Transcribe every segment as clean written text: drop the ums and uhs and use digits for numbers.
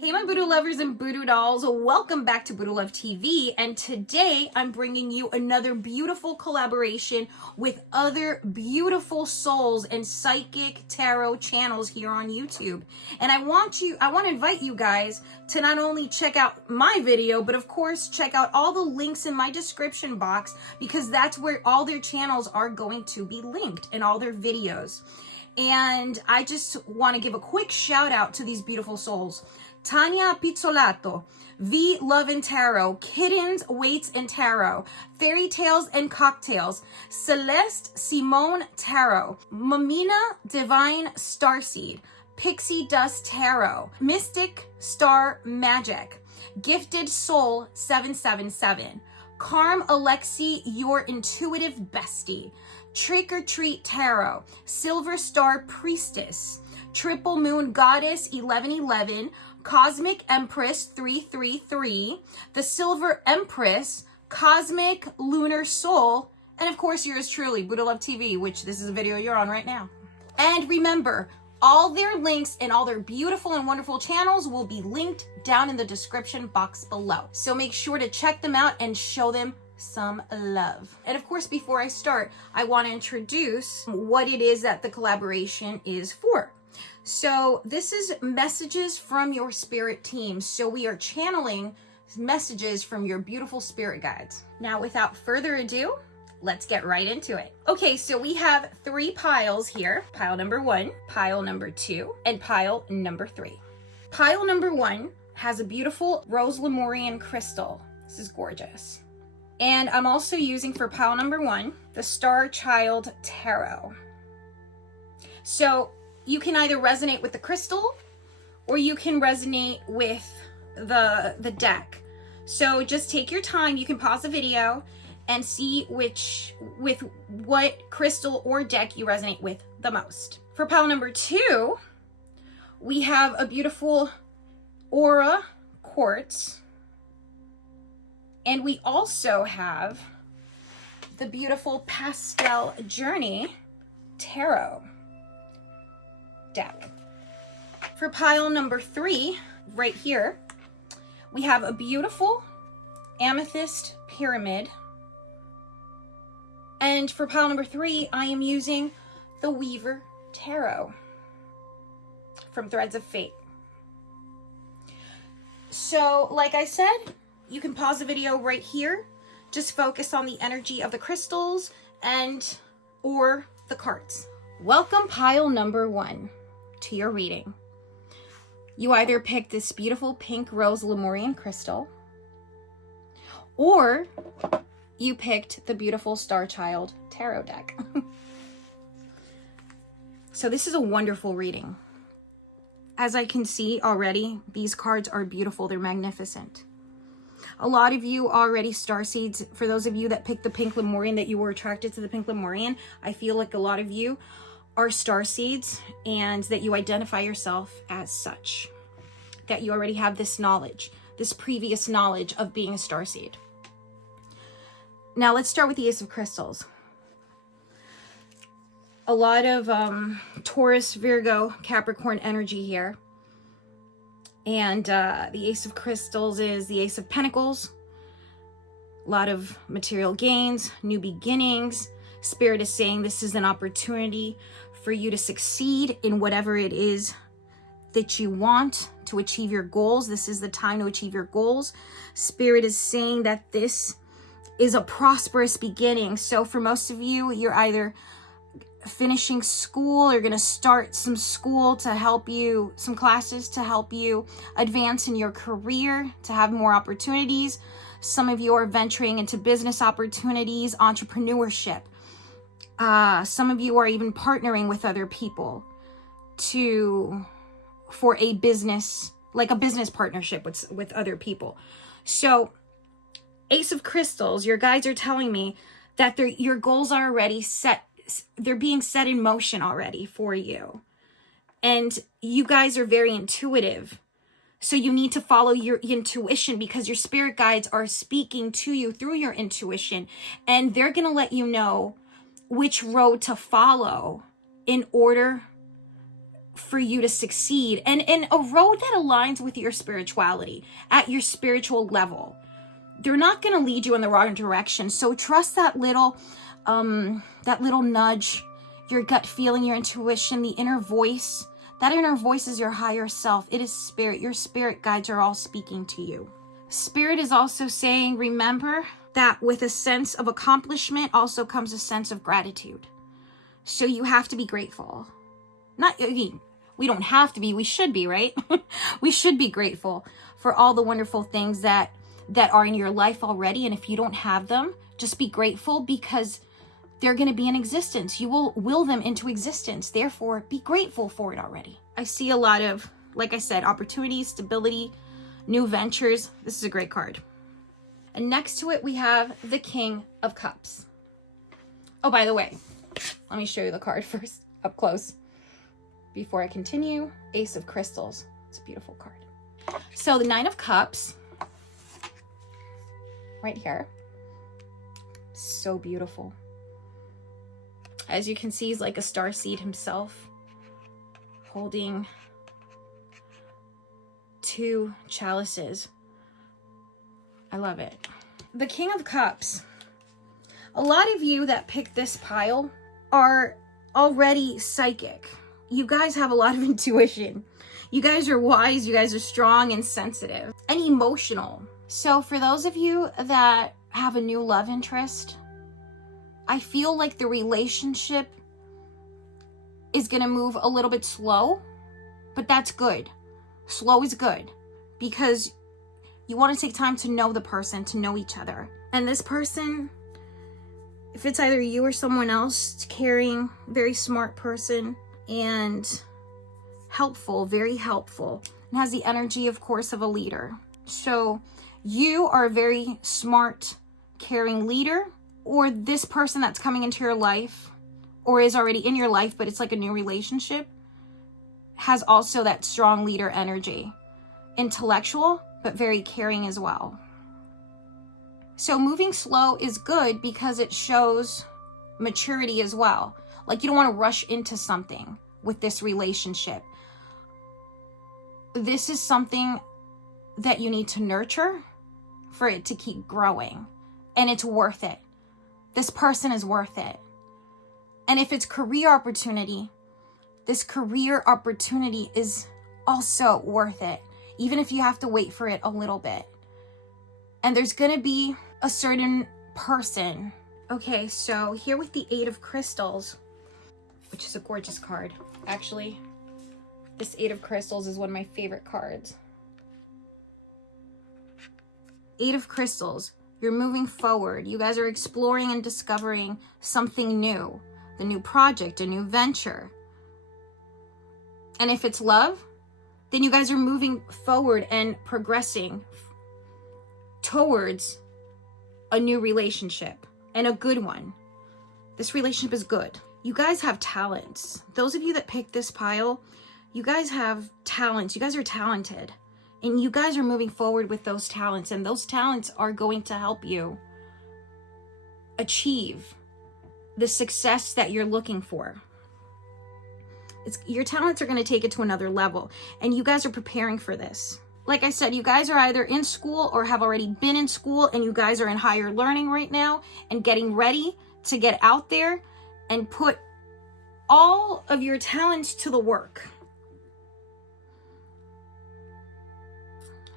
Hey my Boodoo lovers and Boodoo dolls, welcome back to Booduluv TV, and today I'm bringing you another beautiful collaboration with other beautiful souls and psychic tarot channels here on YouTube. And I want to invite you guys to not only check out my video, but of course check out all the links in my description box, because that's where all their channels are going to be linked and all their videos. And I just want to give a quick shout out to these beautiful souls. Tanya Pizzolato, V Love and Tarot, Kittens, Weights and Tarot, Fairy Tales and Cocktails, Celeste Simone Tarot, Mamina Divine Starseed, Pixie Dust Tarot, Mystic Star Magic, Gifted Soul 777, Carm Alexi, Your Intuitive Bestie, Trick or Treat Tarot, Silver Star Priestess, Triple Moon Goddess 1111, Cosmic Empress 333, the Silver Empress, Cosmic Lunar Soul, and of course yours truly, Booduluv TV, which this is a video you're on right now. And remember, all their links and all their beautiful and wonderful channels will be linked down in the description box below. So make sure to check them out and show them some love. And of course, before I start, I want to introduce what it is that the collaboration is for. So this is messages from your spirit team. So we are channeling messages from your beautiful spirit guides. Now, without further ado, let's get right into it. Okay, so we have 3 piles here. Pile number 1, pile number 2, and pile number 3. Pile number 1 has a beautiful rose lemurian crystal. This is gorgeous. And I'm also using for pile number 1, the Star Child Tarot. So you can either resonate with the crystal or you can resonate with the deck. So just take your time. You can pause the video and see with what crystal or deck you resonate with the most. For pile number 2, we have a beautiful aura quartz. And we also have the beautiful Pastel Journey Tarot deck. For pile number 3, right here, we have a beautiful amethyst pyramid. And for pile number 3, I am using the Weaver Tarot from Threads of Fate. So, like I said, you can pause the video right here. Just focus on the energy of the crystals or the cards. Welcome pile number 1 to your reading. You either picked this beautiful pink rose Lemurian crystal, or you picked the beautiful Star Child Tarot deck. So this is a wonderful reading. As I can see already, these cards are beautiful. They're magnificent. A lot of you already starseeds. For those of you that picked the pink Lemurian, that you were attracted to the pink Lemurian, I feel like a lot of you are starseeds and that you identify yourself as such. That you already have this knowledge, this previous knowledge of being a starseed. Now let's start with the Ace of Crystals. A lot of Taurus, Virgo, Capricorn energy here. And the Ace of Crystals is the Ace of Pentacles. A lot of material gains, new beginnings. Spirit is saying this is an opportunity for you to succeed in whatever it is that you want to achieve your goals. This is the time to achieve your goals. Spirit is saying that this is a prosperous beginning. So for most of you, you're either finishing school, you're going to start some school to help you, some classes to help you advance in your career, to have more opportunities. Some of you are venturing into business opportunities, entrepreneurship. Some of you are even partnering with other people for a business, like a business partnership with other people. So Ace of Crystals, your guides are telling me that your goals are already set. They're being set in motion already for you. And you guys are very intuitive. So you need to follow your intuition, because your spirit guides are speaking to you through your intuition. And they're going to let you know which road to follow in order for you to succeed, and a road that aligns with your spirituality at your spiritual level. They're not going to lead you in the wrong direction. So trust that little nudge, your gut feeling, your intuition, the inner voice. That inner voice is your higher self. It is spirit. Your spirit guides are all speaking to you. Spirit is also saying, remember that with a sense of accomplishment also comes a sense of gratitude. So you have to be grateful. We don't have to be, we should be, right? We should be grateful for all the wonderful things that are in your life already. And if you don't have them, just be grateful, because they're going to be in existence. You will will them into existence. Therefore, be grateful for it already. I see a lot of, like I said, opportunities, stability, new ventures. This is a great card. And next to it, we have the King of Cups. Oh, by the way, let me show you the card first up close before I continue. Ace of Crystals. It's a beautiful card. So the Nine of Cups, right here. So beautiful. As you can see, he's like a starseed himself, holding two chalices. I love it. The King of Cups. A lot of you that picked this pile are already psychic. You guys have a lot of intuition. You guys are wise. You guys are strong and sensitive and emotional. So for those of you that have a new love interest, I feel like the relationship is going to move a little bit slow, but that's good. Slow is good, because you want to take time to know the person, to know each other. And this person, if it's either you or someone else, caring, very smart person, and helpful, very helpful, and has the energy, of course, of a leader. So you are a very smart, caring leader, or this person that's coming into your life or is already in your life, but it's like a new relationship, has also that strong leader energy. Intellectual, but very caring as well. So moving slow is good because it shows maturity as well. Like, you don't want to rush into something with this relationship. This is something that you need to nurture for it to keep growing, and it's worth it. This person is worth it. And if it's career opportunity, this career opportunity is also worth it, even if you have to wait for it a little bit. And there's going to be a certain person. Okay, so here with the Eight of Crystals, which is a gorgeous card. Actually, this Eight of Crystals is one of my favorite cards. Eight of Crystals. You're moving forward. You guys are exploring and discovering something new. The new project, a new venture. And if it's love, then you guys are moving forward and progressing towards a new relationship, and a good one. This relationship is good. You guys have talents. Those of you that picked this pile, you guys have talents. You guys are talented. And you guys are moving forward with those talents, and those talents are going to help you achieve the success that you're looking for. Your talents are going to take it to another level, and you guys are preparing for this. Like I said, you guys are either in school or have already been in school, and you guys are in higher learning right now and getting ready to get out there and put all of your talents to the work.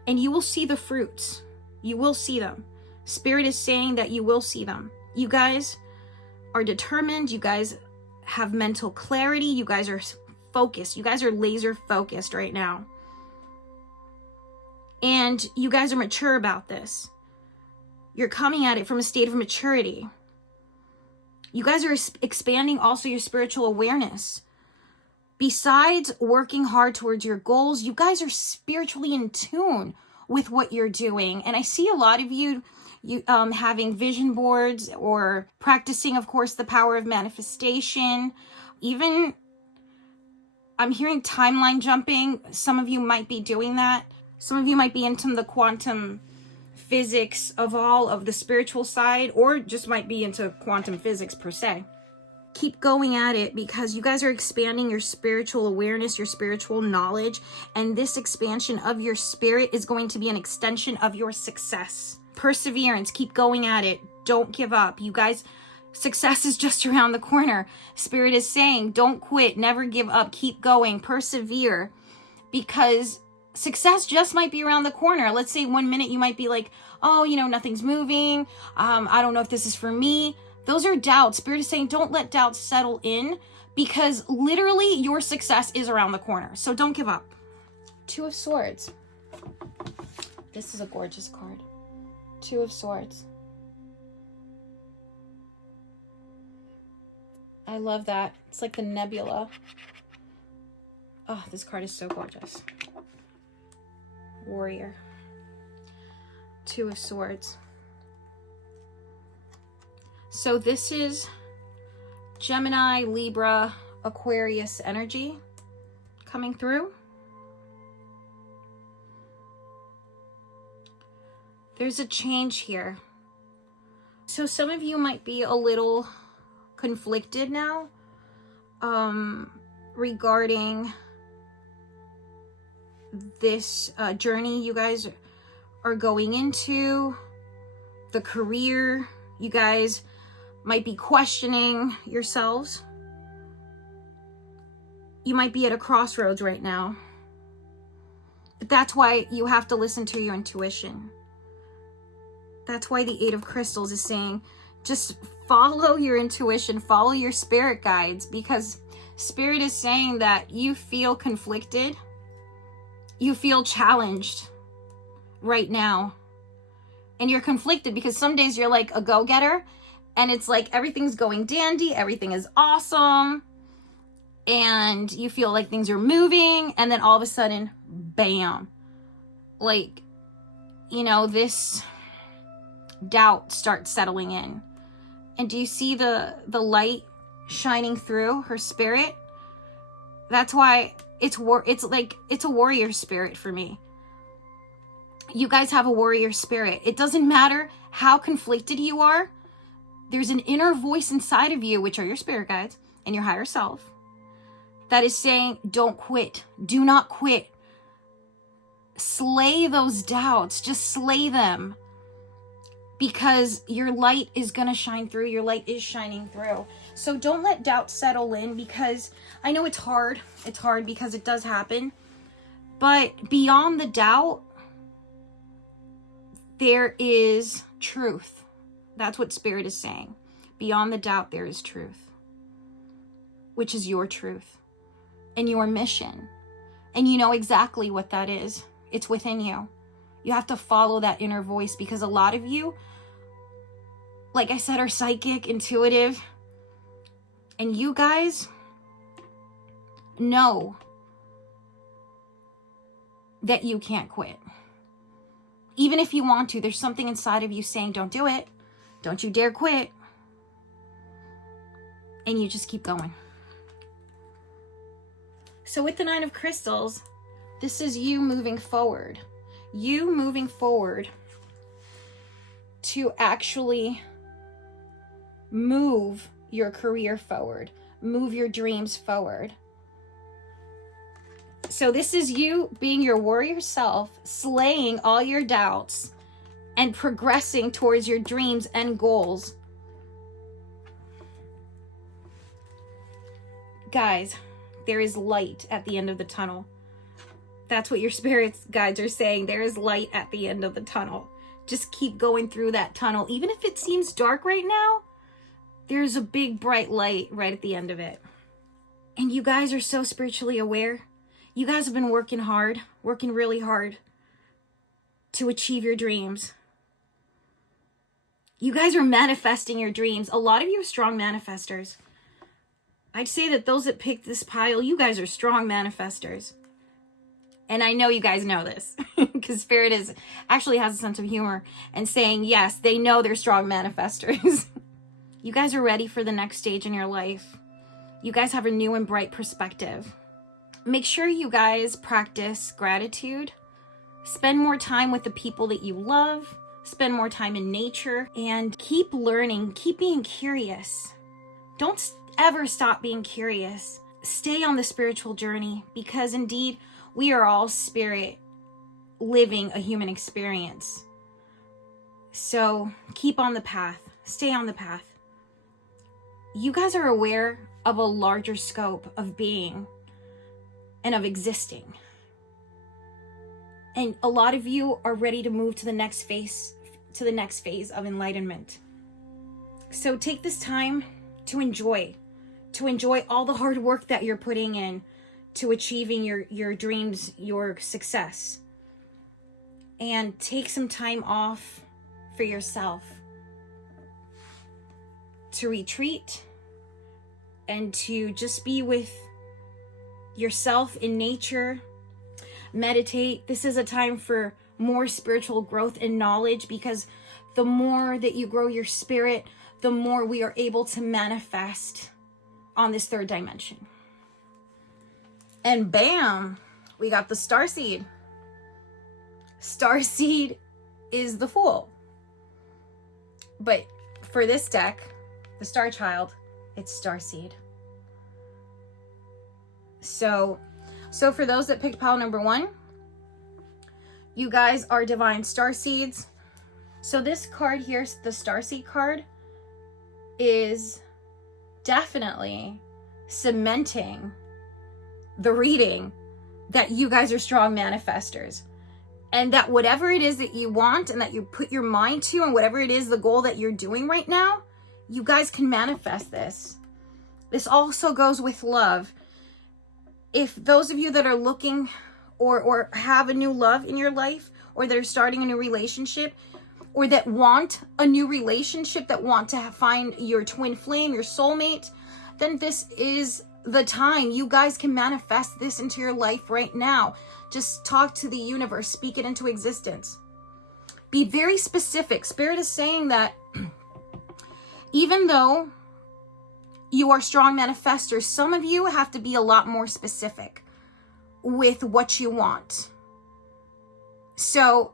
And you will see the fruits. You will see them. Spirit is saying that you will see them. You guys are determined. You guys have mental clarity. You guys are focused. You guys are laser focused right now. And you guys are mature about this. You're coming at it from a state of maturity. You guys are expanding also your spiritual awareness. Besides working hard towards your goals, you guys are spiritually in tune with what you're doing. And I see a lot of you having vision boards or practicing, of course, the power of manifestation. Even, I'm hearing timeline jumping. Some of you might be doing that. Some of you might be into the quantum physics of all of the spiritual side, or just might be into quantum physics per se. Keep going at it, because you guys are expanding your spiritual awareness, your spiritual knowledge, and this expansion of your spirit is going to be an extension of your success. Perseverance, keep going at it. Don't give up. You guys, success is just around the corner. Spirit is saying, don't quit, never give up, keep going, persevere, because success just might be around the corner. Let's say 1 minute you might be like, oh, you know, nothing's moving. I don't know if this is for me. Those are doubts. Spirit is saying, don't let doubts settle in, because literally your success is around the corner. So don't give up. Two of Swords. This is a gorgeous card. Two of Swords. I love that. It's like the nebula. Oh, this card is so gorgeous. Warrior. Two of Swords. So this is Gemini, Libra, Aquarius energy coming through. There's a change here. So some of you might be a little conflicted now regarding this journey you guys are going into, the career. You guys might be questioning yourselves. You might be at a crossroads right now. But that's why you have to listen to your intuition. That's why the Eight of Crystals is saying, just follow your intuition, follow your spirit guides, because Spirit is saying that you feel conflicted. You feel challenged right now. And you're conflicted because some days you're like a go-getter, and it's like everything's going dandy, everything is awesome, and you feel like things are moving, and then all of a sudden, bam. Like, you know, this doubt starts settling in. And do you see the light shining through her spirit? That's why it's a warrior spirit for me. You guys have a warrior spirit. It doesn't matter how conflicted you are. There's an inner voice inside of you, which are your spirit guides and your higher self, that is saying, don't quit. Do not quit. Slay those doubts. Just slay them. Because your light is going to shine through. Your light is shining through. So don't let doubt settle in, because I know it's hard. It's hard because it does happen. But beyond the doubt, there is truth. That's what Spirit is saying. Beyond the doubt, there is truth, which is your truth and your mission. And you know exactly what that is. It's within you. You have to follow that inner voice, because a lot of you, like I said, are psychic, intuitive, and you guys know that you can't quit. Even if you want to, there's something inside of you saying, don't do it. Don't you dare quit. And you just keep going. So with the Nine of Crystals, this is you moving forward. You moving forward to actually move your career forward. Move your dreams forward. So this is you being your warrior self, slaying all your doubts and progressing towards your dreams and goals. Guys, there is light at the end of the tunnel. That's what your spirit guides are saying. There is light at the end of the tunnel. Just keep going through that tunnel. Even if it seems dark right now, there's a big bright light right at the end of it. And you guys are so spiritually aware. You guys have been working hard, working really hard to achieve your dreams. You guys are manifesting your dreams. A lot of you are strong manifestors. I'd say that those that picked this pile, you guys are strong manifestors. And I know you guys know this, because Spirit actually has a sense of humor and saying, yes, they know they're strong manifestors. You guys are ready for the next stage in your life. You guys have a new and bright perspective. Make sure you guys practice gratitude. Spend more time with the people that you love. Spend more time in nature, and keep learning. Keep being curious. Don't ever stop being curious. Stay on the spiritual journey, because indeed we are all spirit living a human experience. So keep on the path. Stay on the path. You guys are aware of a larger scope of being and of existing. And a lot of you are ready to move to the next phase of enlightenment. So take this time to enjoy all the hard work that you're putting in to achieving your dreams, your success. And take some time off for yourself to retreat and to just be with yourself in nature. Meditate. This is a time for more spiritual growth and knowledge, because the more that you grow your spirit, the more we are able to manifest on this third dimension. And bam, we got the starseed. Starseed is the Fool. But for this deck, the Star Child, it's Starseed. So for those that picked pile number 1, you guys are divine starseeds. So this card here, the Starseed card, is definitely cementing the reading that you guys are strong manifestors. And that whatever it is that you want and that you put your mind to, and whatever it is, the goal that you're doing right now, you guys can manifest this. This also goes with love. If those of you that are looking or have a new love in your life, or that are starting a new relationship, or that want a new relationship, that want to find your twin flame, your soulmate, then this is the time. You guys can manifest this into your life right now. Just talk to the universe, speak it into existence. Be very specific. Spirit is saying that even though you are strong manifestors, some of you have to be a lot more specific with what you want. So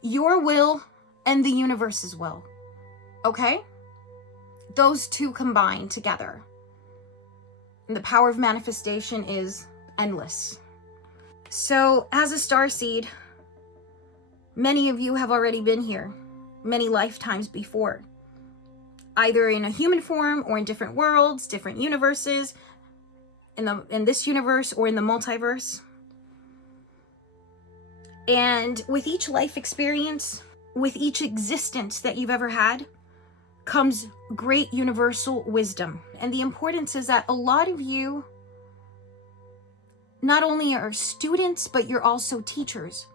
your will and the universe's will, okay? Those two combine together. And the power of manifestation is endless. So as a starseed, many of you have already been here many lifetimes before, either in a human form or in different worlds, different universes, in this universe or in the multiverse. And with each life experience, with each existence that you've ever had, comes great universal wisdom. And the importance is that a lot of you not only are students, but you're also teachers.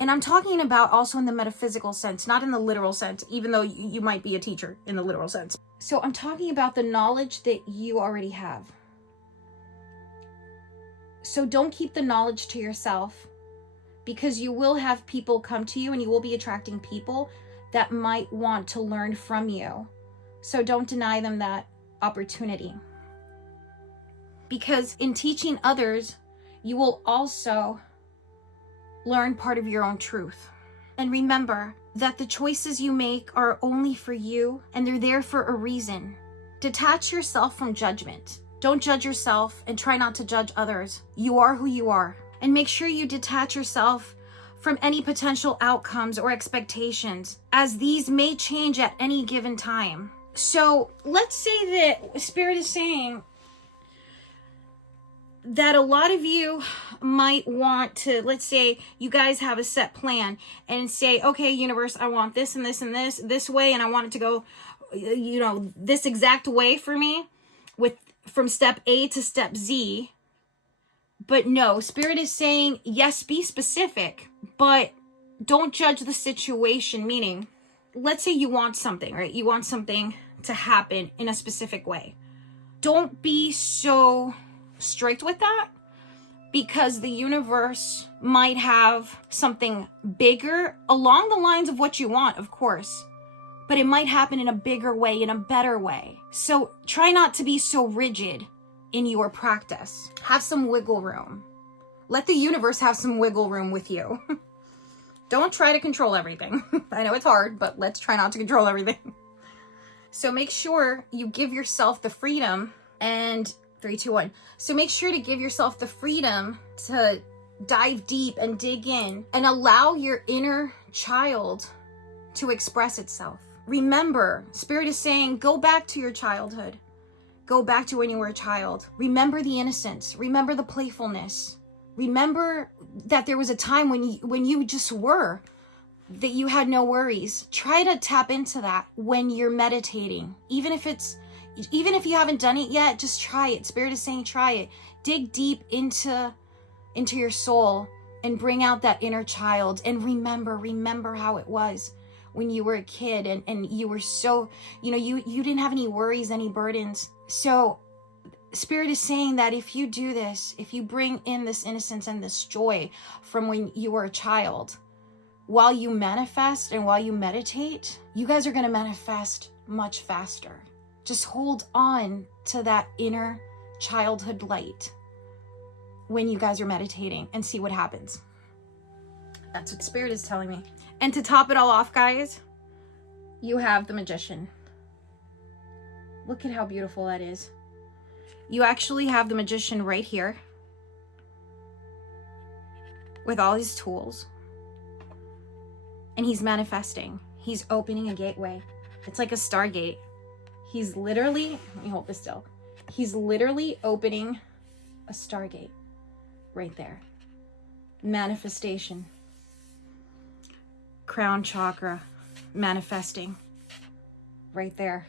And I'm talking about also in the metaphysical sense, not in the literal sense, even though you might be a teacher in the literal sense. So I'm talking about the knowledge that you already have. So don't keep the knowledge to yourself, because you will have people come to you and you will be attracting people that might want to learn from you. So don't deny them that opportunity. Because in teaching others, you will also learn part of your own truth. And remember that the choices you make are only for you, and they're there for a reason. Detach yourself from judgment. Don't judge yourself, and try not to judge others. You are who you are. And make sure you detach yourself from any potential outcomes or expectations, as these may change at any given time. So let's say that Spirit is saying that a lot of you might want to, let's say you guys have a set plan and say, okay, universe, I want this and this and this way, and I want it to go, this exact way for me, from step A to step Z. But no, Spirit is saying, yes, be specific, but don't judge the situation. Meaning, let's say you want something, right? You want something to happen in a specific way. Don't be so strict with that, because the universe might have something bigger along the lines of what you want, of course, but it might happen in a bigger way, in a better way. So try not to be so rigid in your practice. Have some wiggle room. Let the universe have some wiggle room with you. Don't try to control everything. I know it's hard, but let's try not to control everything. So make sure you give yourself the freedom And 3, 2, 1. So make sure to give yourself the freedom to dive deep and dig in and allow your inner child to express itself. Remember, Spirit is saying, go back to your childhood. Go back to when you were a child. Remember the innocence. Remember the playfulness. Remember that there was a time when you just were, that you had no worries. Try to tap into that when you're meditating. Even if you haven't done it yet, just try it. Spirit is saying try it. Dig deep into your soul and bring out that inner child, and remember how it was when you were a kid and you were so, you didn't have any worries, any burdens. So Spirit is saying that if you do this, if you bring in this innocence and this joy from when you were a child, while you manifest and while you meditate, you guys are going to manifest much faster. Just hold on to that inner childhood light when you guys are meditating and see what happens. That's what Spirit is telling me. And to top it all off, guys, you have the Magician. Look at how beautiful that is. You actually have the Magician right here with all his tools. And he's manifesting. He's opening a gateway. It's like a stargate. He's literally, let me hold this still. He's literally opening a stargate right there. Manifestation. Crown chakra. Manifesting. Right there.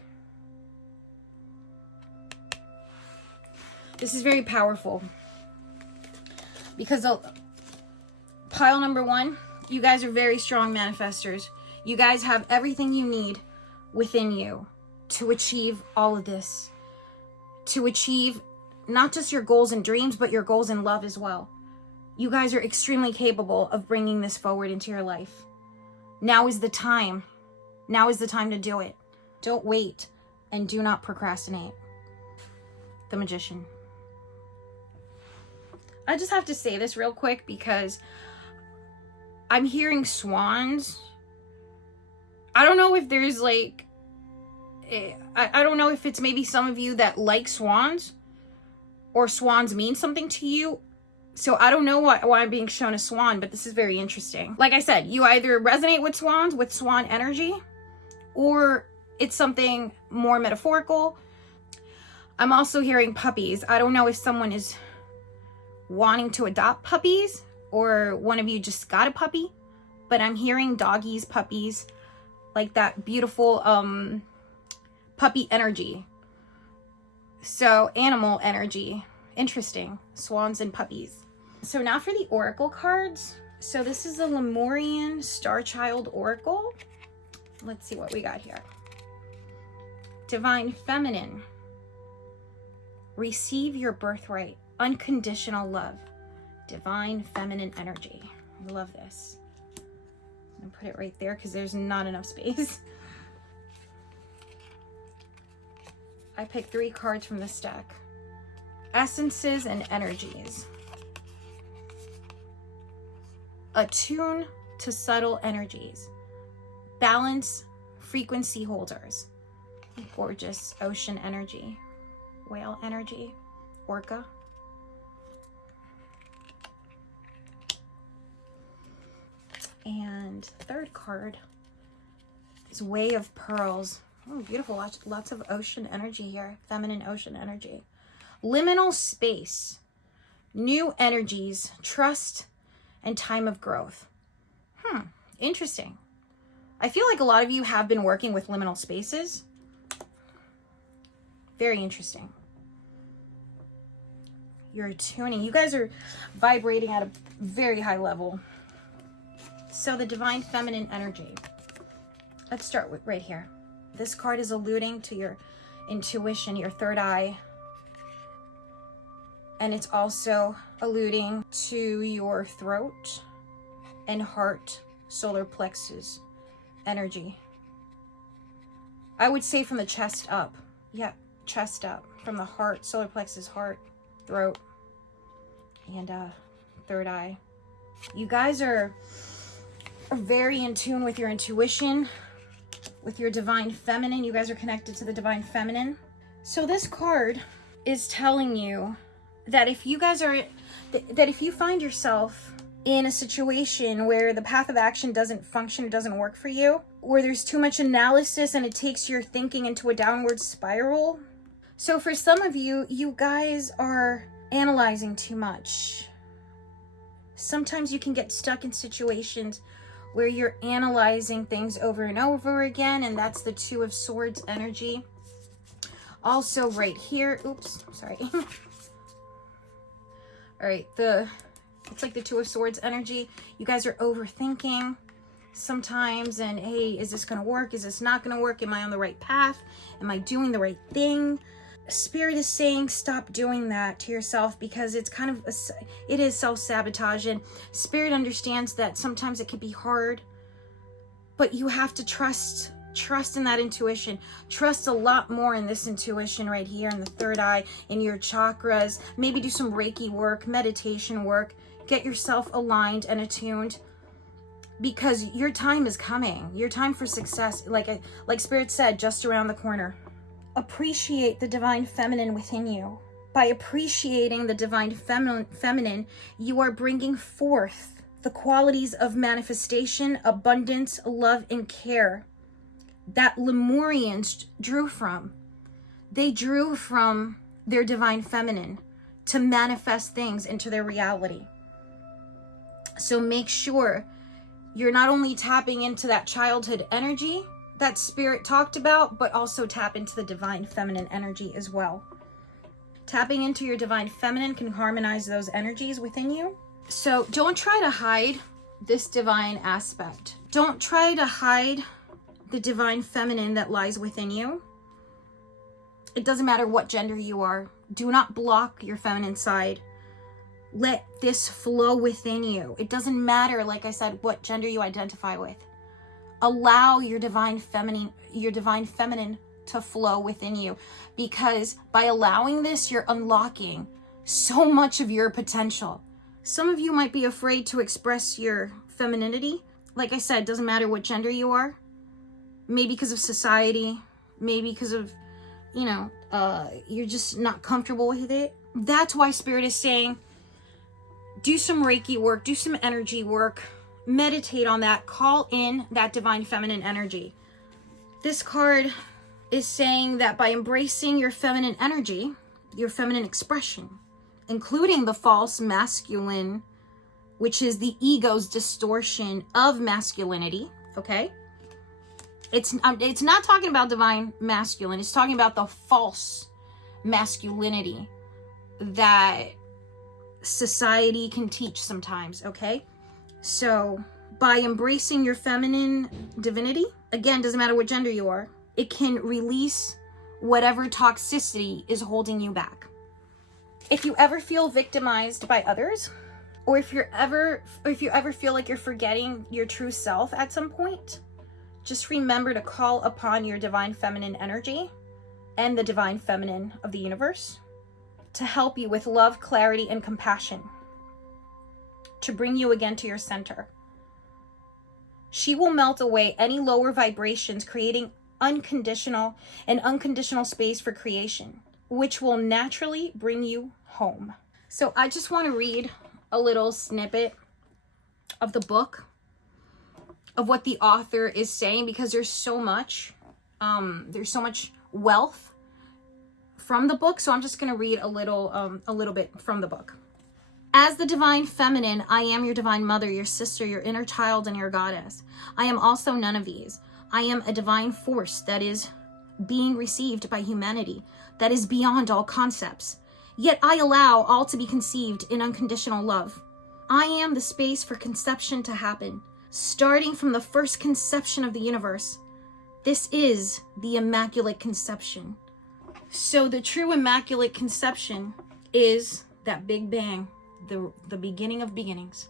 This is very powerful. Because pile number 1, you guys are very strong manifestors. You guys have everything you need within you to achieve all of this. To achieve not just your goals and dreams, but your goals in love as well. You guys are extremely capable of bringing this forward into your life. Now is the time. Now is the time to do it. Don't wait and do not procrastinate. The Magician. I just have to say this real quick because I'm hearing swans. I don't know if there's like, I don't know if it's maybe some of you that like swans or swans mean something to you. So I don't know why I'm being shown a swan, but this is very interesting. Like I said, you either resonate with swans, with swan energy, or it's something more metaphorical. I'm also hearing puppies. I don't know if someone is wanting to adopt puppies or one of you just got a puppy, but I'm hearing doggies, puppies, like that beautiful puppy energy. So animal energy. Interesting. Swans and puppies. So now for the oracle cards. So this is a Lemurian Star Child Oracle. Let's see what we got here. Divine Feminine. Receive your birthright. Unconditional love. Divine Feminine energy. I love this. I'm gonna put it right there because there's not enough space. I picked 3 cards from this deck. Essences and energies. Attune to subtle energies. Balance frequency holders. Gorgeous ocean energy. Whale energy. Orca. And 3rd card is Way of Pearls. Oh, beautiful. Lots of ocean energy here. Feminine ocean energy. Liminal space. New energies. Trust and time of growth. Interesting. I feel like a lot of you have been working with liminal spaces. Very interesting. You're tuning. You guys are vibrating at a very high level. So the Divine Feminine energy. Let's start with right here. This card is alluding to your intuition, your third eye. And it's also alluding to your throat and heart, solar plexus energy. I would say from the chest up. Yeah, chest up. From the heart, solar plexus, heart, throat, and third eye. You guys are very in tune with your intuition, with your Divine Feminine. You guys are connected to the Divine Feminine. So this card is telling you that if you guys are, that if you find yourself in a situation where the path of action doesn't function, it doesn't work for you, where there's too much analysis and it takes your thinking into a downward spiral. So for some of you, you guys are analyzing too much. Sometimes you can get stuck in situations where you're analyzing things over and over again, and that's the Two of Swords energy. Also right here, oops, sorry. All right, it's like the Two of Swords energy. You guys are overthinking sometimes, and hey, is this gonna work? Is this not gonna work? Am I on the right path? Am I doing the right thing? Spirit is saying stop doing that to yourself, because it's kind of it is self-sabotage, and Spirit understands that sometimes it can be hard, but you have to trust in that intuition. Trust a lot more in this intuition right here in the third eye, in your chakras. Maybe do some Reiki work, meditation work, get yourself aligned and attuned, because your time is coming. Your time for success, like Spirit said, just around the corner. Appreciate the divine feminine within you. By appreciating the divine feminine, you are bringing forth the qualities of manifestation, abundance, love, and care that Lemurians drew from. They drew from their divine feminine to manifest things into their reality. So make sure you're not only tapping into that childhood energy that Spirit talked about, but also tap into the divine feminine energy as well. Tapping into your divine feminine can harmonize those energies within you. So don't try to hide this divine aspect. Don't try to hide the divine feminine that lies within you. It doesn't matter what gender you are. Do not block your feminine side. Let this flow within you. It doesn't matter, like I said, what gender you identify with. Allow your divine feminine to flow within you, because by allowing this, you're unlocking so much of your potential. Some of you might be afraid to express your femininity. Like I said, doesn't matter what gender you are. Maybe because of society, maybe because of, you're just not comfortable with it. That's why Spirit is saying, do some Reiki work, do some energy work, meditate on that, call in that divine feminine energy. This card is saying that by embracing your feminine energy, your feminine expression, including the false masculine, which is the ego's distortion of masculinity, okay? It's not talking about divine masculine, it's talking about the false masculinity that society can teach sometimes, okay? So by embracing your feminine divinity, again, doesn't matter what gender you are, it can release whatever toxicity is holding you back. If you ever feel victimized by others, or if you ever feel like you're forgetting your true self at some point, just remember to call upon your divine feminine energy and the divine feminine of the universe to help you with love, clarity, and compassion, to bring you again to your center. She will melt away any lower vibrations, creating unconditional space for creation, which will naturally bring you home. So I just want to read a little snippet of the book, of what the author is saying, because there's so much wealth from the book. So I'm just going to read a little bit from the book. As the divine feminine, I am your divine mother, your sister, your inner child, and your goddess. I am also none of these. I am a divine force that is being received by humanity, that is beyond all concepts. Yet I allow all to be conceived in unconditional love. I am the space for conception to happen, starting from the first conception of the universe. This is the Immaculate Conception. So the true Immaculate Conception is that Big Bang, the beginning of beginnings.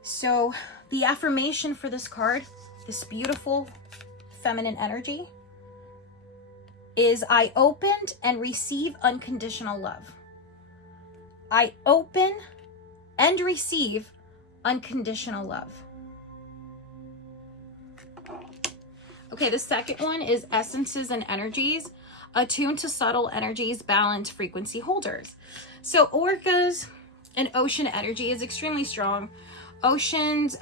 So the affirmation for this card, this beautiful feminine energy, is I opened and receive unconditional love. I open and receive unconditional love. Okay, the second one is essences and energies. attuned to subtle energies, balanced frequency holders. So orcas and ocean energy is extremely strong. Oceans.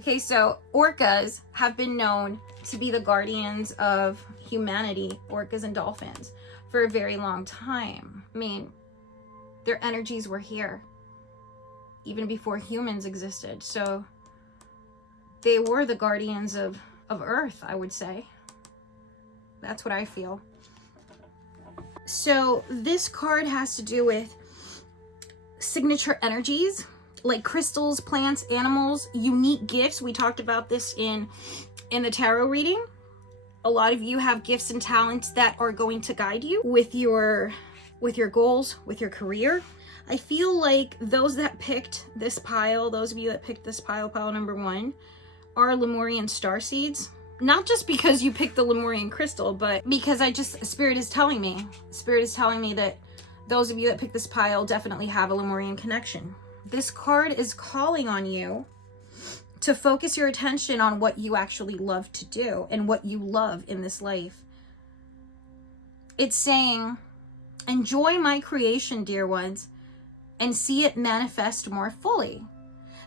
Okay, so orcas have been known to be the guardians of humanity, orcas and dolphins, for a very long time. I mean, their energies were here even before humans existed. So they were the guardians of Earth, I would say. That's what I feel. So this card has to do with signature energies, like crystals, plants, animals, unique gifts. We talked about this in the tarot reading. A lot of you have gifts and talents that are going to guide you with your goals, with your career. I feel like those that picked this pile, those of you that picked this pile number 1, are Lemurian starseeds. Not just because you picked the Lemurian crystal, but because Spirit is telling me that those of you that picked this pile definitely have a Lemurian connection. This card is calling on you to focus your attention on what you actually love to do and what you love in this life. It's saying, enjoy my creation, dear ones, and see it manifest more fully.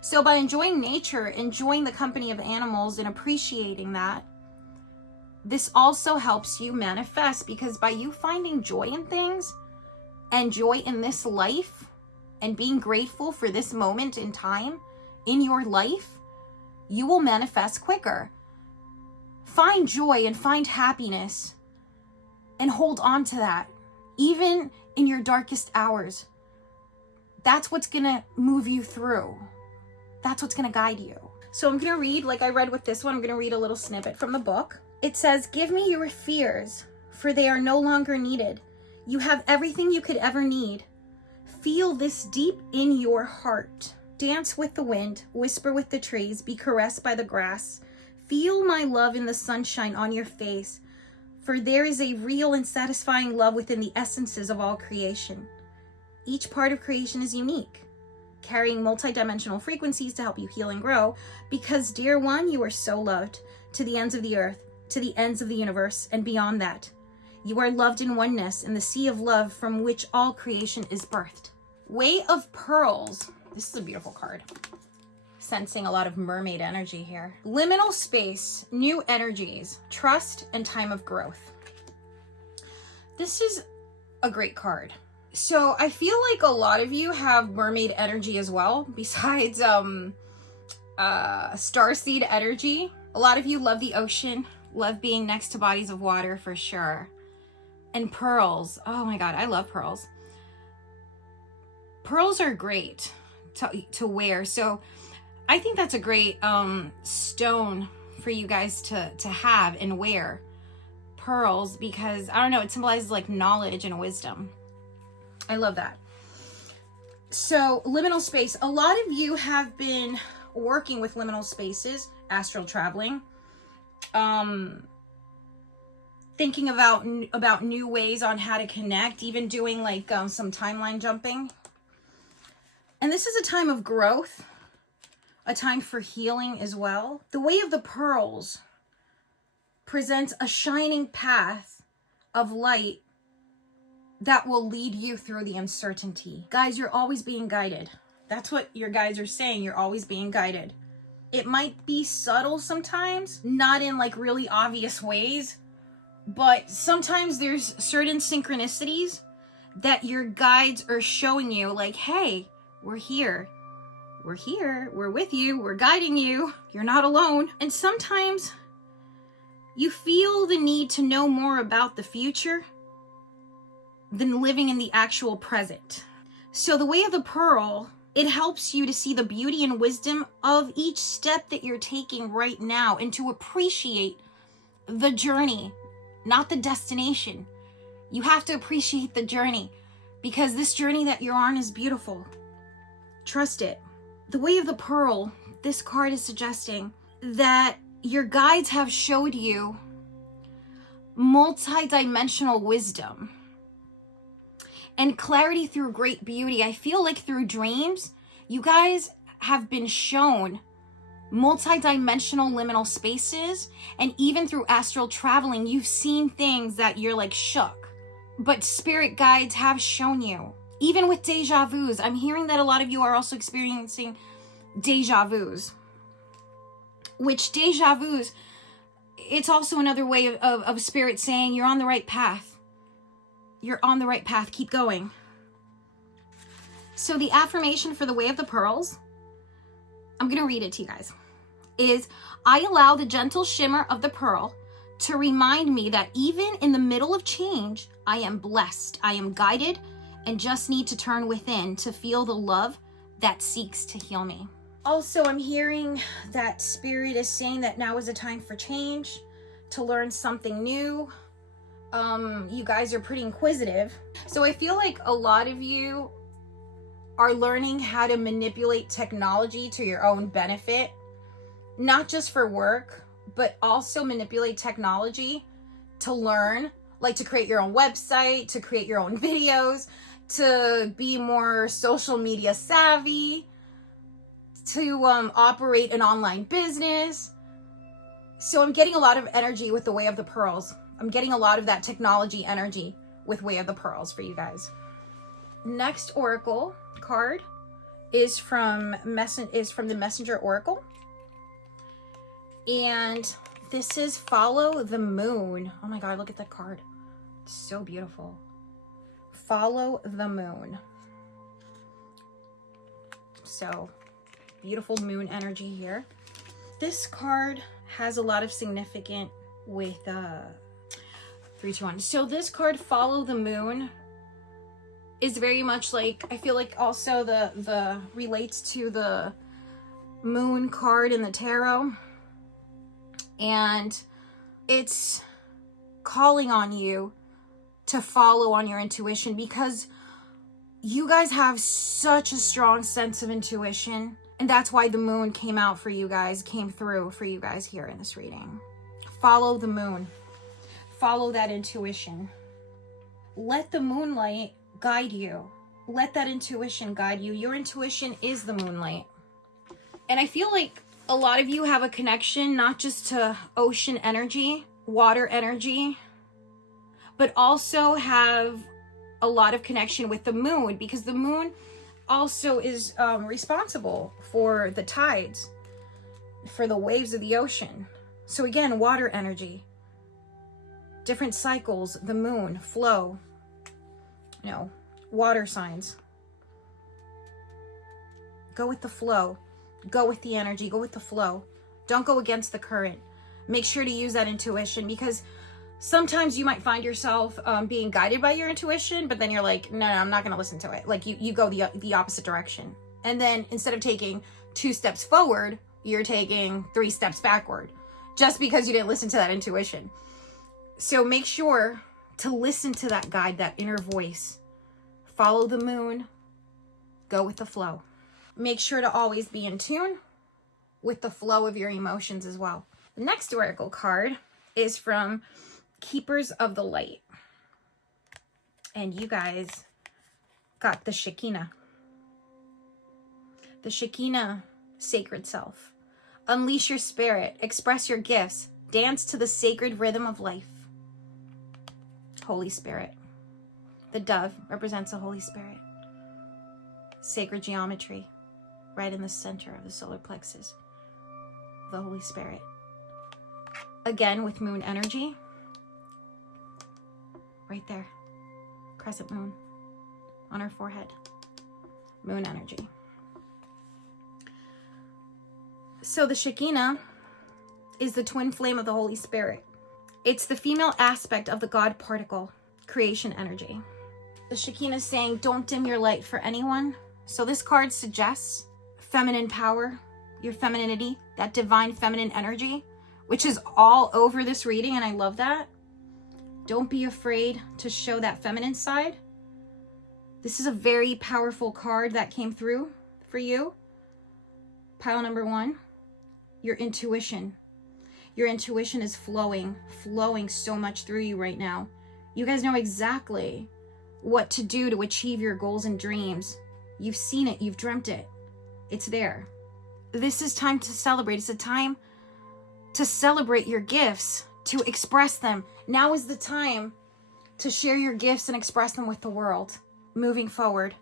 So by enjoying nature, enjoying the company of animals and appreciating that, this also helps you manifest, because by you finding joy in things and joy in this life and being grateful for this moment in time in your life, you will manifest quicker. Find joy and find happiness and hold on to that, even in your darkest hours. That's what's gonna move you through. That's what's gonna guide you. So I'm gonna read, like I read with this one, I'm gonna read a little snippet from the book. It says, give me your fears, for they are no longer needed. You have everything you could ever need. Feel this deep in your heart. Dance with the wind, whisper with the trees, be caressed by the grass. Feel my love in the sunshine on your face, for there is a real and satisfying love within the essences of all creation. Each part of creation is unique, carrying multidimensional frequencies to help you heal and grow, because, dear one, you are so loved to the ends of the earth, to the ends of the universe, and beyond that. You are loved in oneness in the sea of love from which all creation is birthed. Way of Pearls. This is a beautiful card. Sensing a lot of mermaid energy here. Liminal space, new energies, trust, and time of growth. This is a great card. So I feel like a lot of you have mermaid energy as well, besides starseed energy. A lot of you love the ocean, love being next to bodies of water for sure. And pearls. Oh my God, I love pearls. Pearls are great to wear. So I think that's a great stone for you guys to have and wear. Pearls, because I don't know, it symbolizes like knowledge and wisdom. I love that. So liminal space. A lot of you have been working with liminal spaces, astral traveling, thinking about new ways on how to connect, even doing like some timeline jumping. And this is a time of growth, a time for healing as well. The Way of the Pearls presents a shining path of light that will lead you through the uncertainty. Guys, you're always being guided. That's what your guides are saying. You're always being guided. It might be subtle sometimes, not in like really obvious ways, but sometimes there's certain synchronicities that your guides are showing you, like, hey, we're here. We're here. We're with you. We're guiding you. You're not alone. And sometimes you feel the need to know more about the future than living in the actual present. So the Way of the Pearl, it helps you to see the beauty and wisdom of each step that you're taking right now and to appreciate the journey, not the destination. You have to appreciate the journey, because this journey that you're on is beautiful. Trust it. The Way of the Pearl, this card is suggesting that your guides have showed you multi-dimensional wisdom and clarity through great beauty. I feel like through dreams, you guys have been shown multi-dimensional liminal spaces, and even through astral traveling, you've seen things that you're like shook. But spirit guides have shown you. Even with deja vus, I'm hearing that a lot of you are also experiencing deja vus. Which deja vus, it's also another way of spirit saying you're on the right path. You're on the right path. Keep going. So the affirmation for the Way of the Pearls, I'm going to read it to you guys, is I allow the gentle shimmer of the pearl to remind me that even in the middle of change, I am blessed, I am guided, and just need to turn within to feel the love that seeks to heal me. Also, I'm hearing that spirit is saying that now is a time for change, to learn something new. You guys are pretty inquisitive. So I feel like a lot of you are learning how to manipulate technology to your own benefit, not just for work, but also manipulate technology to learn, like to create your own website, to create your own videos, to be more social media savvy, to operate an online business. So I'm getting a lot of energy with the Way of the Pearls. I'm getting a lot of that technology energy with Way of the Pearls for you guys. Next oracle card is from the Messenger Oracle. And this is Follow the Moon. Oh my God, look at that card. It's so beautiful. Follow the Moon. So beautiful moon energy here. This card has a lot of significance with 3, 2, 1. So this card, Follow the Moon, is very much like, I feel like also the relates to the moon card in the tarot. And it's calling on you to follow on your intuition, because you guys have such a strong sense of intuition. And that's why the moon came out for you guys, came through for you guys here in this reading. Follow the moon. Follow that intuition. Let the moonlight guide you. Let that intuition guide you. Your intuition is the moonlight. And I feel like a lot of you have a connection, not just to ocean energy, water energy, but also have a lot of connection with the moon, because the moon also is responsible for the tides, for the waves of the ocean. So again, water energy, different cycles, the moon, flow, you know, water signs. Go with the flow. Go with the energy. Go with the flow. Don't go against the current. Make sure to use that intuition, because sometimes you might find yourself being guided by your intuition, but then you're like, no, I'm not going to listen to it. Like you go the opposite direction. And then instead of taking 2 steps forward, you're taking 3 steps backward, just because you didn't listen to that intuition. So make sure to listen to that guide, that inner voice. Follow the moon. Go with the flow. Make sure to always be in tune with the flow of your emotions as well. The next oracle card is from Keepers of the Light. And you guys got the Shekinah. The Shekinah, sacred self. Unleash your spirit. Express your gifts. Dance to the sacred rhythm of life. Holy Spirit. The dove represents the Holy Spirit. Sacred geometry. Right in the center of the solar plexus. The Holy Spirit. Again, with moon energy. Right there. Crescent moon on her forehead. Moon energy. So the Shekinah is the twin flame of the Holy Spirit. It's the female aspect of the God particle, creation energy. The Shekinah is saying, don't dim your light for anyone. So this card suggests feminine power, your femininity, that divine feminine energy, which is all over this reading, and I love that. Don't be afraid to show that feminine side. This is a very powerful card that came through for you. Pile number 1, your intuition. Your intuition is flowing so much through you right now. You guys know exactly what to do to achieve your goals and dreams. You've seen it, you've dreamt it. It's there. this is time to celebrate. It's a time to celebrate your gifts, to express them. Now is the time to share your gifts and express them with the world moving forward.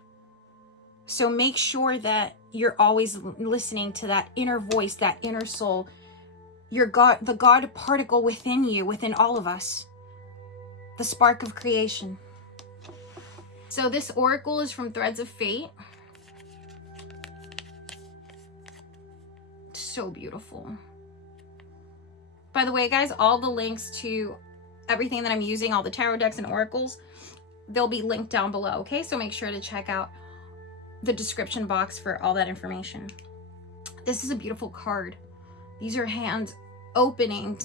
So make sure that you're always listening to that inner voice, that inner soul, your God, the God particle within you, within all of us, the spark of creation. So this oracle is from Threads of Fate. So beautiful. By the way, guys, all the links to everything that I'm using, all the tarot decks and oracles, they'll be linked down below, okay? So make sure to check out the description box for all that information. This is a beautiful card. These are hands opening.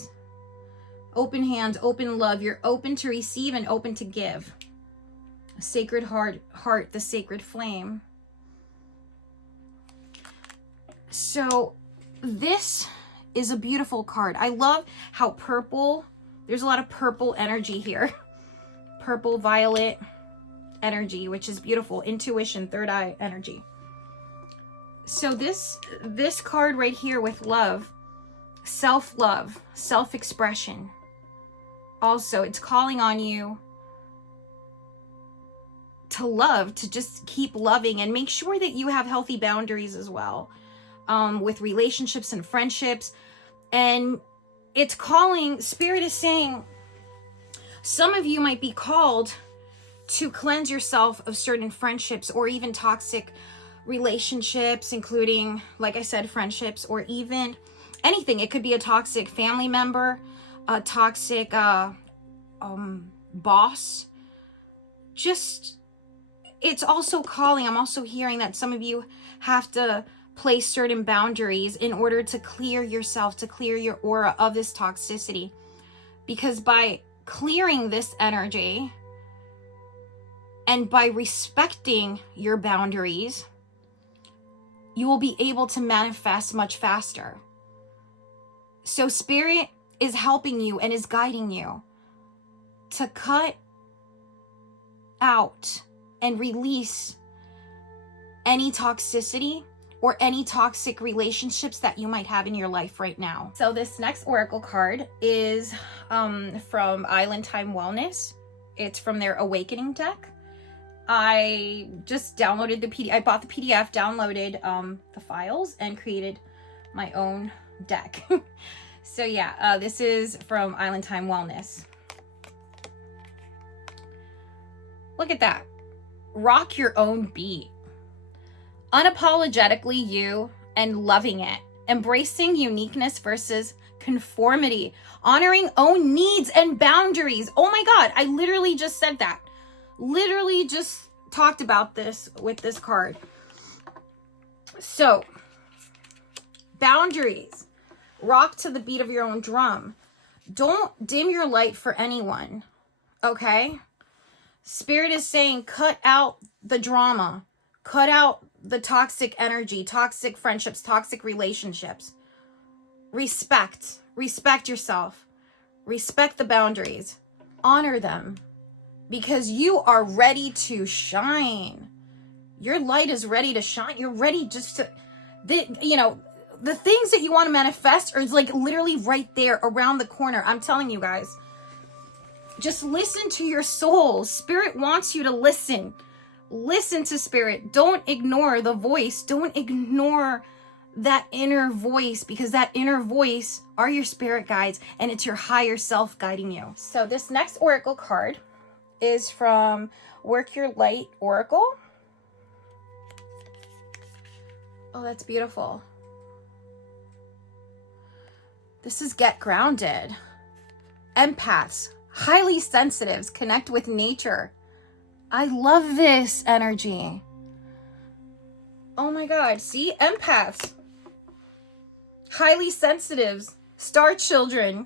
Open hands, open love. You're open to receive and open to give. A sacred heart, the sacred flame. So this is a beautiful card. I love how purple, there's a lot of purple energy here. Purple, violet energy, which is beautiful. Intuition, third eye energy. So this card right here with love, self-love, self-expression. Also, it's calling on you to love, to just keep loving, and make sure that you have healthy boundaries as well, with relationships and friendships. And it's calling, Spirit is saying, some of you might be called to cleanse yourself of certain friendships or even toxic relationships, including, like I said, friendships, or even anything. It could be a toxic family member, a toxic boss. Just, it's also calling, I'm also hearing that some of you have to place certain boundaries in order to clear yourself, to clear your aura of this toxicity. Because by clearing this energy and by respecting your boundaries, you will be able to manifest much faster. So Spirit is helping you and is guiding you to cut out and release any toxicity or any toxic relationships that you might have in your life right now. So this next oracle card is from Island Time Wellness. It's from their Awakening deck. I just downloaded the PDF. I bought the PDF, downloaded the files, and created my own deck. So yeah, this is from Island Time Wellness. Look at that. Rock your own beat. Unapologetically you and loving it. Embracing uniqueness versus conformity. Honoring own needs and boundaries. Oh my God, I literally just said that. Literally just talked about this with this card. So, boundaries. Rock to the beat of your own drum. Don't dim your light for anyone. Okay? Spirit is saying cut out the drama. Cut out the toxic energy, toxic friendships, toxic relationships. Respect. Respect yourself. Respect the boundaries. Honor them. Because you are ready to shine. Your light is ready to shine. You're ready just to, the things that you want to manifest are like literally right there around the corner. I'm telling you guys. Just listen to your soul. Spirit wants you to listen. Listen to Spirit. Don't ignore the voice. Don't ignore that inner voice, because that inner voice are your spirit guides, and it's your higher self guiding you. So this next oracle card is from Work Your Light Oracle. Oh, that's beautiful. This is Get Grounded. Empaths, highly sensitives, connect with nature. I love this energy. Oh my God, see? Empaths, highly sensitives, star children,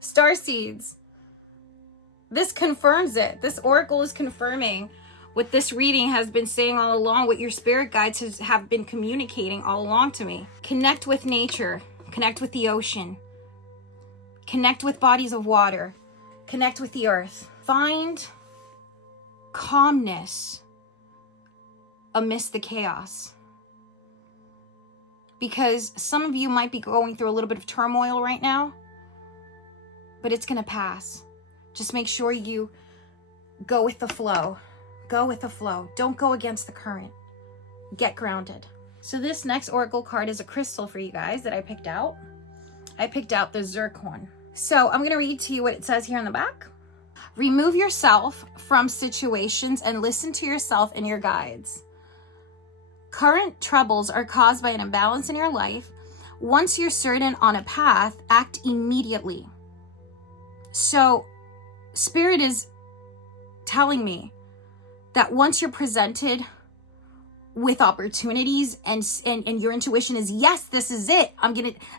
star seeds. This confirms it. This oracle is confirming what this reading has been saying all along, what your spirit guides have been communicating all along to me. Connect with nature. Connect with the ocean. Connect with bodies of water. Connect with the earth. Find calmness amidst the chaos. because some of you might be going through a little bit of turmoil right now, but it's going to pass. Just make sure you go with the flow. Go with the flow. Don't go against the current. Get grounded. So this next oracle card is a crystal for you guys that I picked out. I picked out the zircon. So I'm going to read to you what it says here in the back. Remove yourself from situations and listen to yourself and your guides. Current troubles are caused by an imbalance in your life. Once you're certain on a path, act immediately. So Spirit is telling me that once you're presented with opportunities and your intuition is, yes, this is it.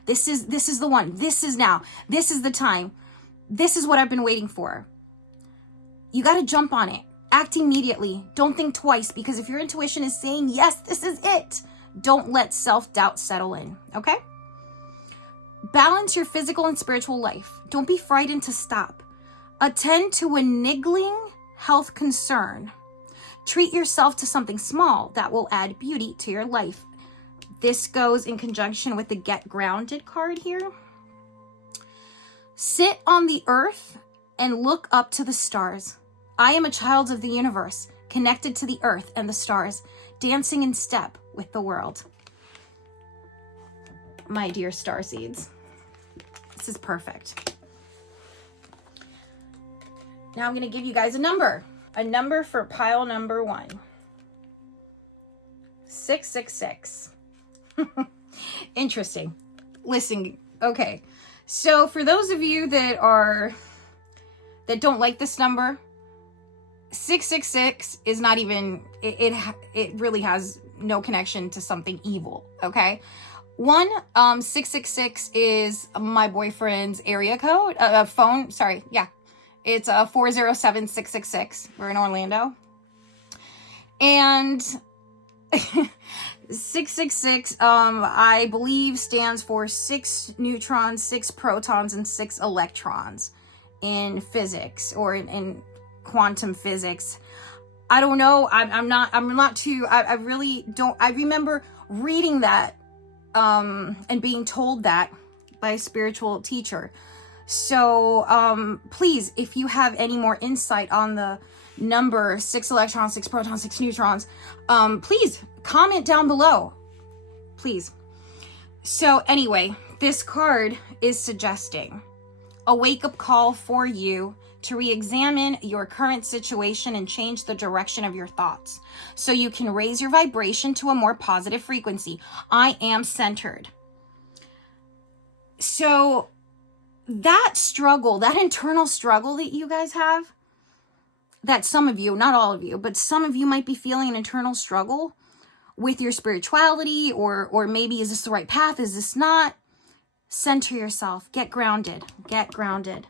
This is the one. This is now. This is the time. This is what I've been waiting for. You got to jump on it. Act immediately. Don't think twice, because if your intuition is saying, yes, this is it, don't let self-doubt settle in, okay? Balance your physical and spiritual life. Don't be frightened to stop. Attend to a niggling health concern. Treat yourself to something small that will add beauty to your life. This goes in conjunction with the Get Grounded card here. Sit on the earth and look up to the stars. I am a child of the universe, connected to the earth and the stars, dancing in step with the world. My dear starseeds, this is perfect. Now I'm going to give you guys a number for pile number 1. 666. Interesting. Listen, okay. So for those of you that don't like this number, 666 is not even, it really has no connection to something evil, okay? 666 is my boyfriend's area code, phone, sorry, yeah. It's 407-666. We're in Orlando. And 666, I believe, stands for 6 neutrons, 6 protons, and 6 electrons in physics, or in quantum physics. I don't know. I'm not too, I really don't, I remember reading that, and being told that by a spiritual teacher. So, please, if you have any more insight on the number 6 electrons, 6 protons, 6 neutrons, please comment down below, please. So anyway, this card is suggesting a wake-up call for you to re-examine your current situation and change the direction of your thoughts so you can raise your vibration to a more positive frequency. I am centered. So that struggle, that internal struggle that you guys have, that some of you, not all of you, but some of you might be feeling an internal struggle with your spirituality, or maybe, is this the right path? Is this not? Center yourself. Get grounded. Get grounded.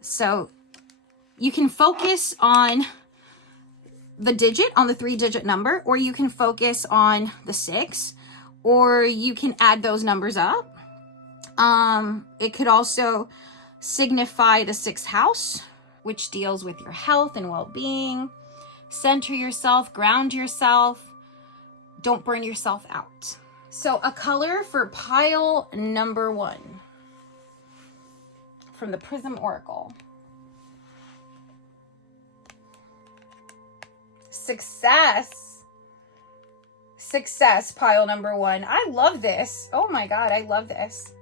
So you can focus on the digit, on the 3-digit number, or you can focus on the 6, or you can add those numbers up. It could also signify the 6th house, which deals with your health and well-being. Center yourself, ground yourself. Don't burn yourself out. So a color for pile number 1 from the Prism Oracle. Success. Success, pile number 1. I love this. Oh my God, I love this.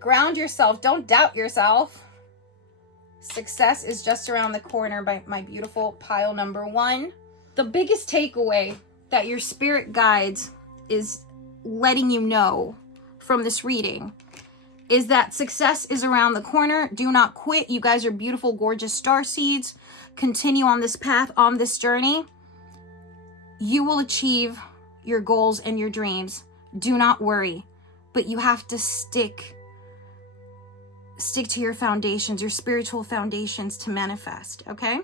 Ground yourself. Don't doubt yourself. Success is just around the corner, by my beautiful pile number 1. The biggest takeaway that your spirit guides is letting you know from this reading is that success is around the corner. Do not quit. You guys are beautiful, gorgeous star seeds. Continue on this path, on this journey. You will achieve your goals and your dreams. Do not worry, but you have to stick to your foundations, your spiritual foundations, to manifest, okay?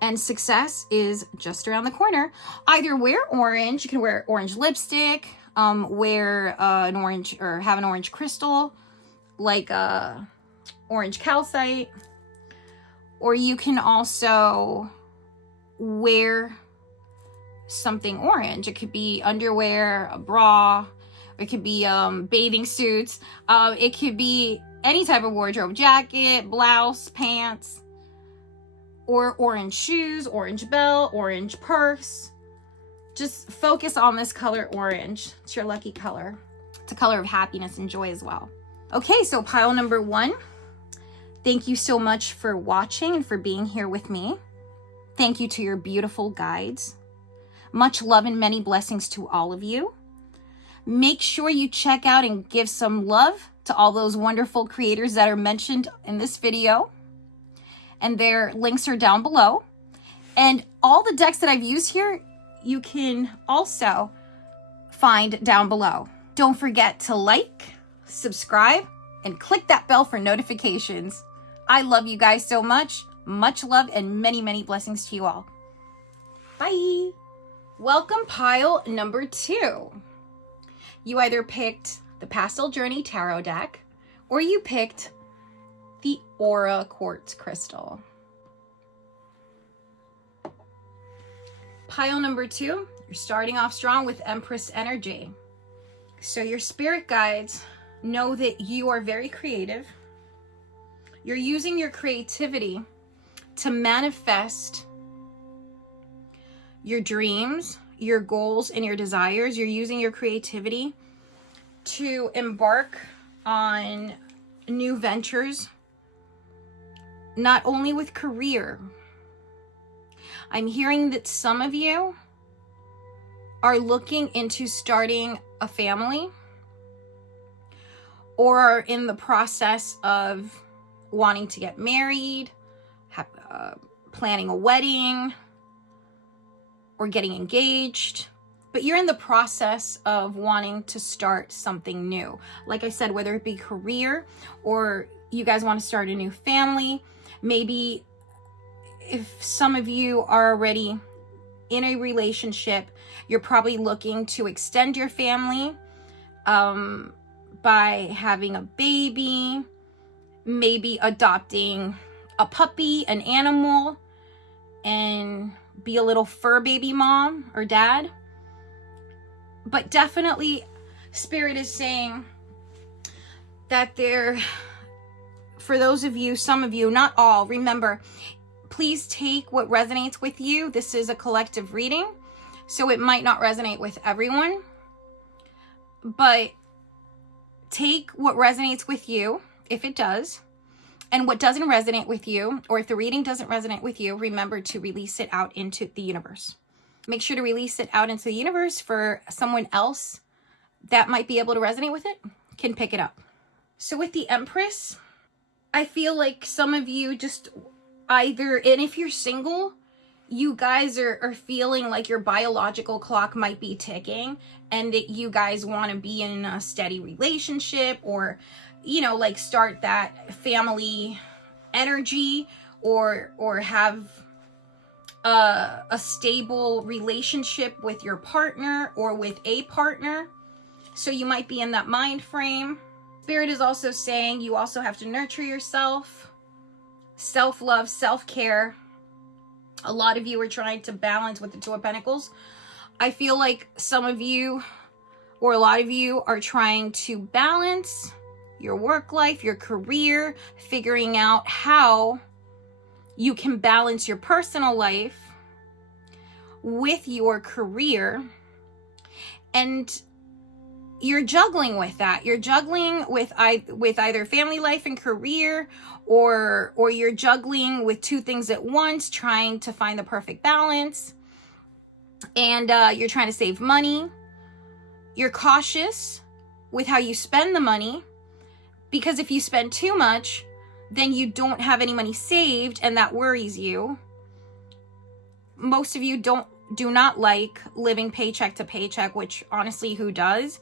And success is just around the corner. Either wear orange, you can wear orange lipstick, wear an orange, or have an orange crystal, like orange calcite, or you can also wear something orange. It could be underwear, a bra, it could be bathing suits. It could be any type of wardrobe, jacket, blouse, pants, or orange shoes, orange belt, orange purse. Just focus on this color orange. It's your lucky color. It's a color of happiness and joy as well. Okay, so pile number 1. Thank you so much for watching and for being here with me. Thank you to your beautiful guides. Much love and many blessings to all of you. Make sure you check out and give some love to all those wonderful creators that are mentioned in this video. And their links are down below. And all the decks that I've used here, you can also find down below. Don't forget to like, subscribe, and click that bell for notifications. I love you guys so much. Much love and many, many blessings to you all. Bye. Welcome pile number 2. You either picked the Pastel Journey Tarot deck or you picked the Aura Quartz Crystal. Pile number 2, you're starting off strong with Empress energy. So your spirit guides know that you are very creative. You're using your creativity to manifest your dreams, your goals, and your desires. You're using your creativity to embark on new ventures, not only with career. I'm hearing that some of you are looking into starting a family or are in the process of wanting to get married, planning a wedding, or getting engaged, but you're in the process of wanting to start something new. Like I said, whether it be career or you guys want to start a new family. Maybe if some of you are already in a relationship, you're probably looking to extend your family by having a baby, maybe adopting a puppy, an animal, and be a little fur baby mom or dad. But definitely Spirit is saying that for those of you, some of you, not all, remember, please take what resonates with you. This is a collective reading, so it might not resonate with everyone, but take what resonates with you, if it does, and what doesn't resonate with you, or if the reading doesn't resonate with you, remember to release it out into the universe. Make sure to release it out into the universe for someone else that might be able to resonate with it, can pick it up. So with the Empress, I feel like some of you just either, and if you're single, you guys are feeling like your biological clock might be ticking and that you guys want to be in a steady relationship or, you know, like start that family energy or have a stable relationship with your partner or with a partner. So you might be in that mind frame. Spirit is also saying you also have to nurture yourself, self-love, self-care. A lot of you are trying to balance with the Two of Pentacles. I feel like some of you or a lot of you are trying to balance your work life, your career, figuring out how you can balance your personal life with your career, and you're juggling with that. You're juggling with either family life and career, or you're juggling with two things at once, trying to find the perfect balance. And you're trying to save money. You're cautious with how you spend the money, because if you spend too much, then you don't have any money saved, and that worries you. Most of you do not like living paycheck to paycheck, which honestly, who does?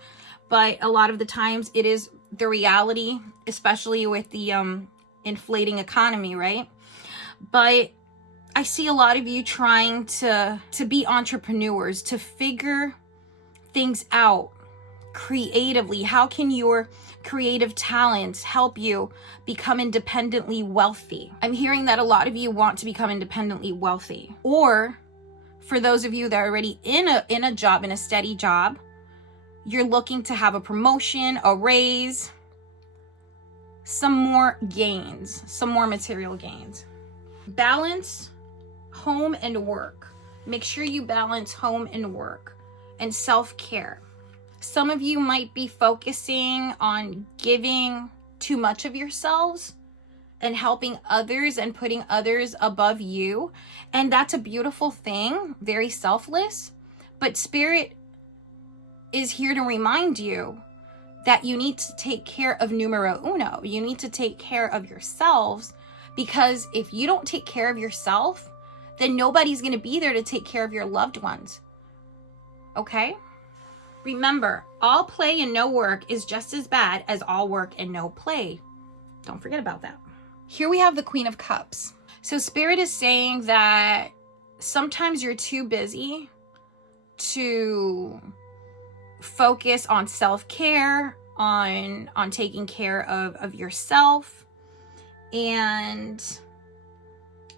But a lot of the times it is the reality, especially with the inflating economy, right? But I see a lot of you trying to be entrepreneurs, to figure things out creatively. How can your creative talents help you become independently wealthy? I'm hearing that a lot of you want to become independently wealthy. Or For those of you that are already in a job, in a steady job, you're looking to have a promotion, a raise, some more gains, some more material gains. Balance home and work. Make sure you balance home and work and self-care. Some of you might be focusing on giving too much of yourselves and helping others and putting others above you. And that's a beautiful thing, very selfless. But Spirit is here to remind you that you need to take care of numero uno. You need to take care of yourselves, because if you don't take care of yourself, then nobody's going to be there to take care of your loved ones. Okay? Remember, all play and no work is just as bad as all work and no play. Don't forget about that. Here we have the Queen of Cups. So Spirit is saying that sometimes you're too busy to focus on self-care, on taking care of yourself. And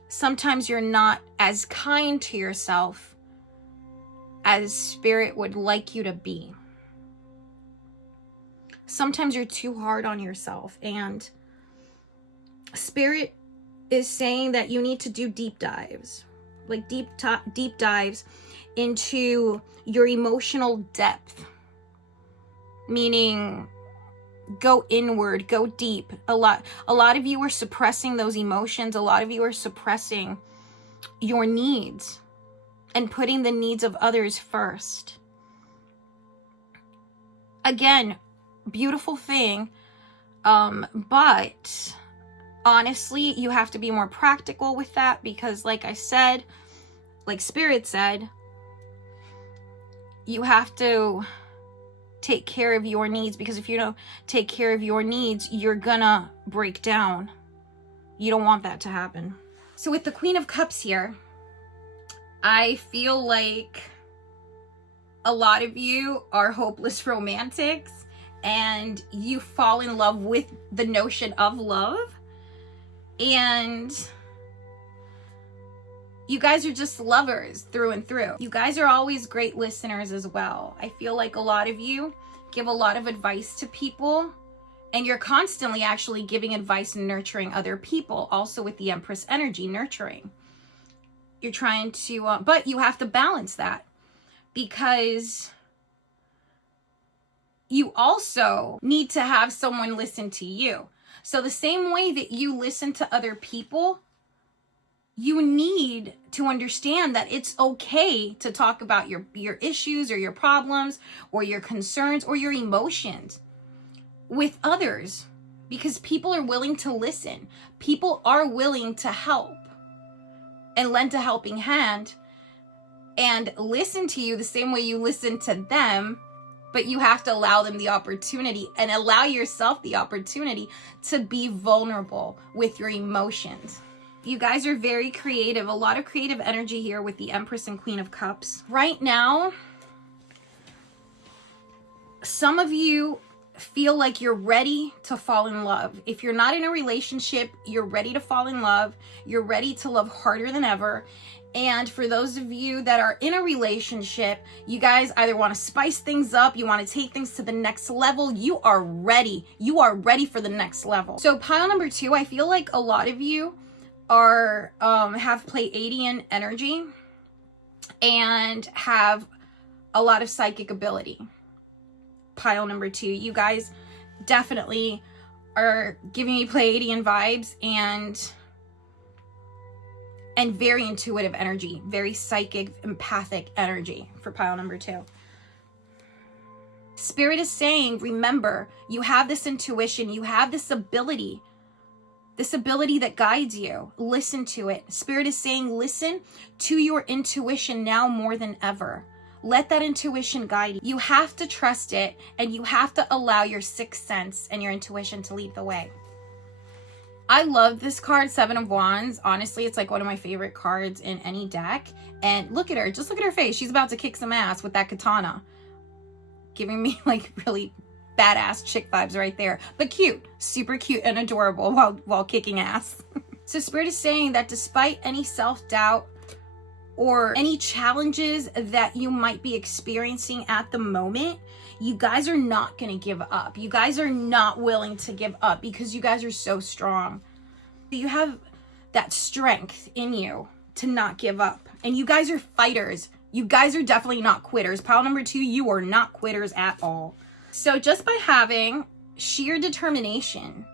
sometimes you're not as kind to yourself as Spirit would like you to be. Sometimes you're too hard on yourself, and Spirit is saying that you need to do deep dives, like deep dives into your emotional depth, meaning go inward, go deep. A lot of you are suppressing those emotions. A lot of you are suppressing your needs and putting the needs of others first. Again, beautiful thing, but honestly, you have to be more practical with that, because like I said, like Spirit said, you have to take care of your needs, because if you don't take care of your needs, you're gonna break down. You don't want that to happen. So with the Queen of Cups here, I feel like a lot of you are hopeless romantics and you fall in love with the notion of love. And you guys are just lovers through and through. You guys are always great listeners as well. I feel like a lot of you give a lot of advice to people, and you're constantly actually giving advice and nurturing other people, also with the Empress energy, nurturing. You're trying to, but you have to balance that, because you also need to have someone listen to you. So the same way that you listen to other people, you need to understand that it's okay to talk about your issues or your problems or your concerns or your emotions with others, because people are willing to listen. People are willing to help and lend a helping hand and listen to you the same way you listen to them. But you have to allow them the opportunity and allow yourself the opportunity to be vulnerable with your emotions. You guys are very creative. A lot of creative energy here with the Empress and Queen of Cups. Right now, some of you feel like you're ready to fall in love. If you're not in a relationship, you're ready to fall in love. You're ready to love harder than ever. And for those of you that are in a relationship, you guys either want to spice things up, you want to take things to the next level. You are ready. You are ready for the next level. So pile number 2, I feel like a lot of you are have Pleiadian energy and have a lot of psychic ability. Pile number 2, you guys definitely are giving me Pleiadian vibes and very intuitive energy, very psychic, empathic energy for pile number 2. Spirit is saying, remember, you have this intuition, you have this ability that guides you. Listen to it. Spirit is saying, listen to your intuition now more than ever. Let that intuition guide you. You have to trust it, and you have to allow your sixth sense and your intuition to lead the way. I love this card, 7 of Wands. Honestly, it's like one of my favorite cards in any deck. And look at her. Just look at her face. She's about to kick some ass with that katana. Giving me like really badass chick vibes right there. But cute. Super cute and adorable while kicking ass. So Spirit is saying that despite any self-doubt or any challenges that you might be experiencing at the moment, you guys are not going to give up. You guys are not willing to give up because you guys are so strong. You have that strength in you to not give up. And you guys are fighters. You guys are definitely not quitters. Pile number 2, you are not quitters at all. So just by having sheer determination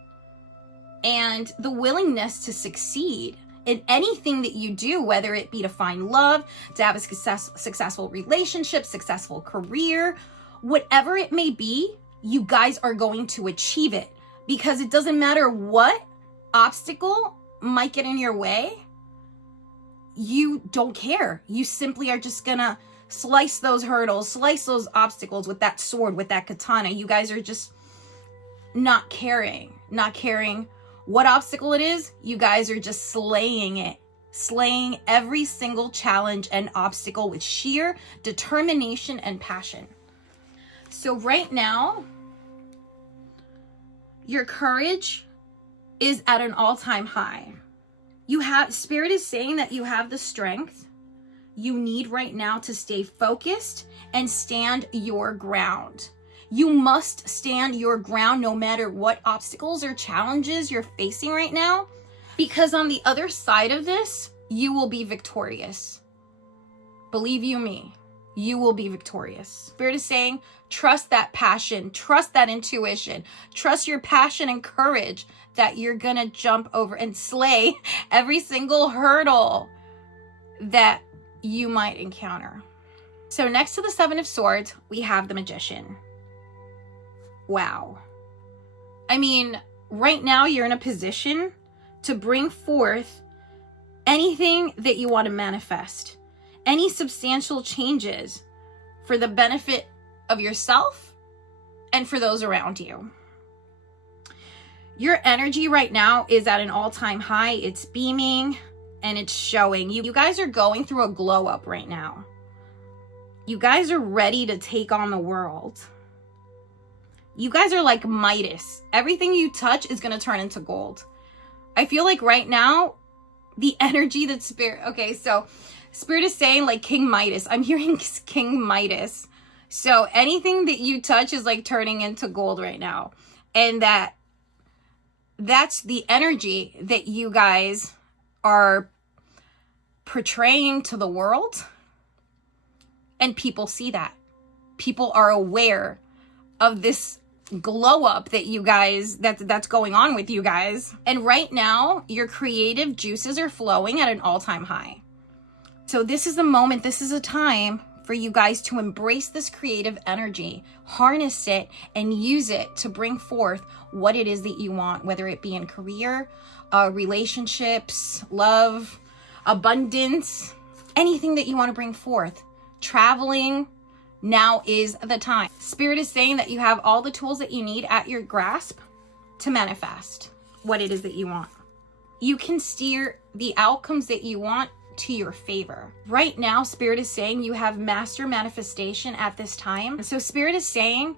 and the willingness to succeed in anything that you do, whether it be to find love, to have a successful relationship, successful career, whatever it may be, you guys are going to achieve it, because it doesn't matter what obstacle might get in your way. You don't care. You simply are just gonna slice those hurdles, slice those obstacles with that sword, with that katana. You guys are just not caring what obstacle it is. You guys are just slaying it, slaying every single challenge and obstacle with sheer determination and passion. So right now, your courage is at an all-time high. Spirit is saying that you have the strength you need right now to stay focused and stand your ground. You must stand your ground no matter what obstacles or challenges you're facing right now, because on the other side of this, you will be victorious. Believe you me, you will be victorious. Spirit is saying, trust that passion, trust that intuition, trust your passion and courage that you're gonna jump over and slay every single hurdle that you might encounter. So next to the 7 of Swords, we have the Magician. Wow. I mean, right now you're in a position to bring forth anything that you want to manifest, any substantial changes for the benefit of yourself and for those around you. Your energy right now is at an all-time high. It's beaming and it's showing. You guys are going through a glow up right now. You guys are ready to take on the world. You guys are like Midas. Everything you touch is going to turn into gold. I feel like right now, the energy that Spirit... Okay, so Spirit is saying like King Midas. I'm hearing King Midas. So anything that you touch is like turning into gold right now. And that's the energy that you guys are portraying to the world. And people see that. People are aware of this glow up that you guys, that's going on with you guys. And right now, your creative juices are flowing at an all-time high. So this is the moment, this is a time for you guys to embrace this creative energy, harness it, and use it to bring forth what it is that you want, whether it be in career, relationships, love, abundance, anything that you want to bring forth. Traveling, now is the time. Spirit is saying that you have all the tools that you need at your grasp to manifest what it is that you want. You can steer the outcomes that you want to your favor. Right now, Spirit is saying you have master manifestation at this time. So Spirit is saying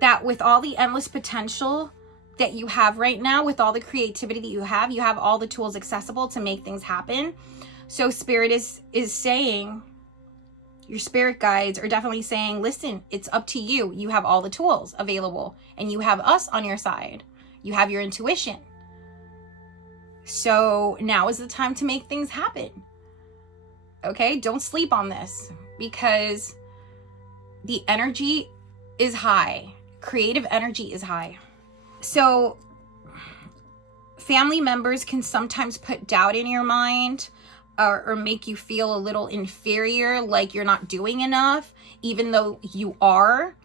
that with all the endless potential that you have right now, with all the creativity that you have all the tools accessible to make things happen. So Spirit is saying, your spirit guides are definitely saying, listen, it's up to you. You have all the tools available and you have us on your side. You have your intuition. So now is the time to make things happen. Okay, don't sleep on this because the energy is high. Creative energy is high. So family members can sometimes put doubt in your mind or make you feel a little inferior, like you're not doing enough, even though you are.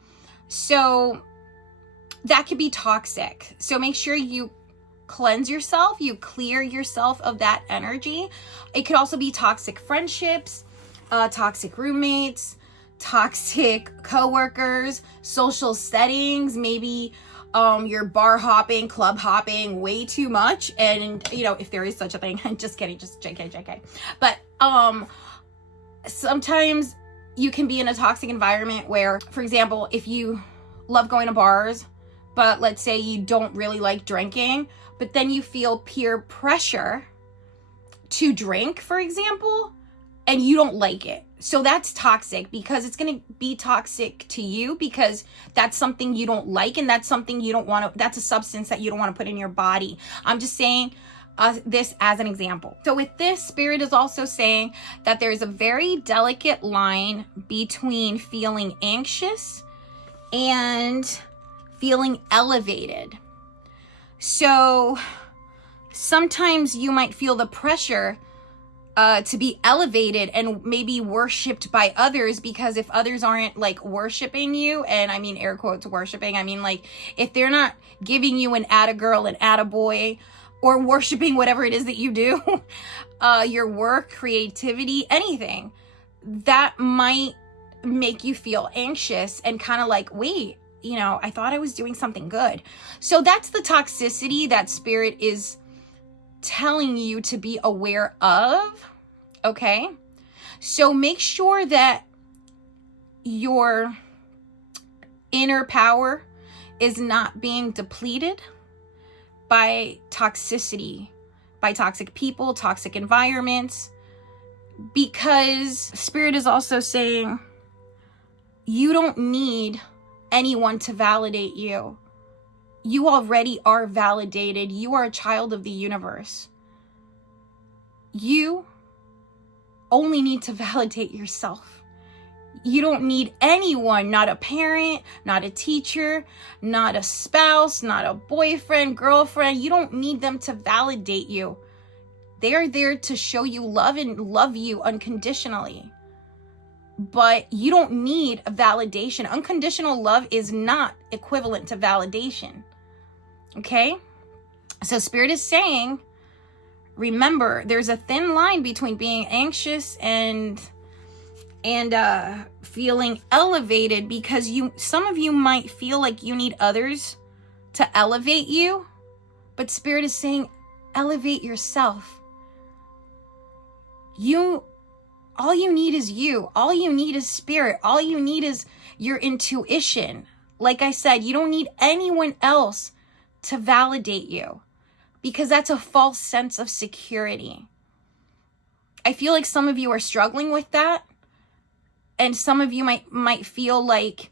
So that could be toxic. So make sure you cleanse yourself, you clear yourself of that energy. It could also be toxic friendships, toxic roommates, toxic coworkers, social settings, maybe you're bar hopping, club hopping way too much. And, you know, if there is such a thing, just kidding, just JK. But sometimes you can be in a toxic environment where, for example, if you love going to bars, but let's say you don't really like drinking, but then you feel peer pressure to drink, for example, and you don't like it. So that's toxic, because it's going to be toxic to you, because that's something you don't like, and that's something you don't want to, that's a substance that you don't want to put in your body. I'm just saying this as an example. So with this, Spirit is also saying that there's a very delicate line between feeling anxious and feeling elevated. So sometimes you might feel the pressure to be elevated and maybe worshipped by others, because if others aren't like worshiping you, and I mean air quotes worshiping, I mean like if they're not giving you an atta girl, an atta boy, or worshiping whatever it is that you do, your work, creativity, anything, that might make you feel anxious and kind of like, wait, you know, I thought I was doing something good. So that's the toxicity that Spirit is telling you to be aware of. Okay, so make sure that your inner power is not being depleted by toxicity, by toxic people, toxic environments, because Spirit is also saying you don't need anyone to validate you. You already are validated. You are a child of the universe. You only need to validate yourself. You don't need anyone, not a parent, not a teacher, not a spouse, not a boyfriend, girlfriend. You don't need them to validate you. They are there to show you love and love you unconditionally. But you don't need a validation. Unconditional love is not equivalent to validation. Okay? So Spirit is saying, remember, there's a thin line between being anxious and feeling elevated, because some of you might feel like you need others to elevate you, but Spirit is saying elevate yourself. All you need is you. All you need is Spirit. All you need is your intuition. Like I said, you don't need anyone else to validate you, because that's a false sense of security. I feel like some of you are struggling with that. And some of you might feel like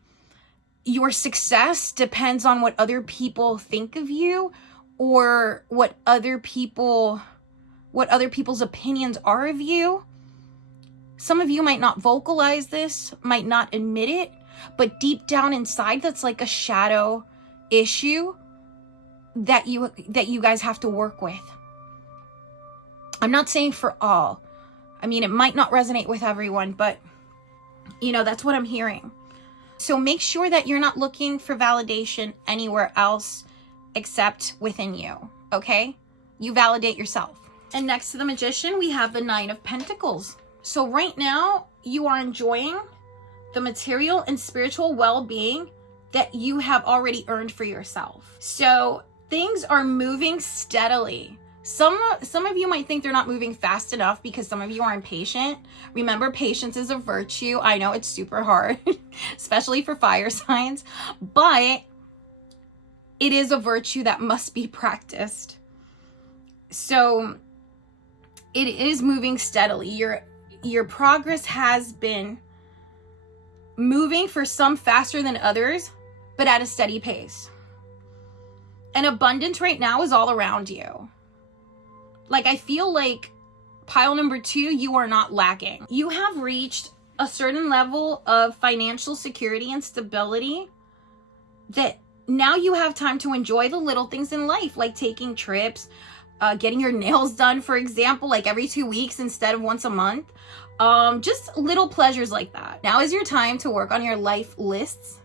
your success depends on what other people think of you, or what other people's opinions are of you. Some of you might not vocalize this, might not admit it, but deep down inside, that's like a shadow issue that you guys have to work with. I'm not saying for all. I mean, it might not resonate with everyone, but you know, that's what I'm hearing. So make sure that you're not looking for validation anywhere else except within you, okay? You validate yourself. And next to the Magician, we have the Nine of Pentacles. So right now, you are enjoying the material and spiritual well-being that you have already earned for yourself. So things are moving steadily. Some of you might think they're not moving fast enough because some of you are impatient. Remember, patience is a virtue. I know it's super hard, especially for fire signs, but it is a virtue that must be practiced. So it is moving steadily. Your progress has been moving, for some faster than others, but at a steady pace. And abundance right now is all around you. Like, I feel like pile number 2, you are not lacking. You have reached a certain level of financial security and stability that now you have time to enjoy the little things in life, like taking trips, getting your nails done, for example, like every 2 weeks instead of once a month. Just little pleasures like that. Now is your time to work on your life lists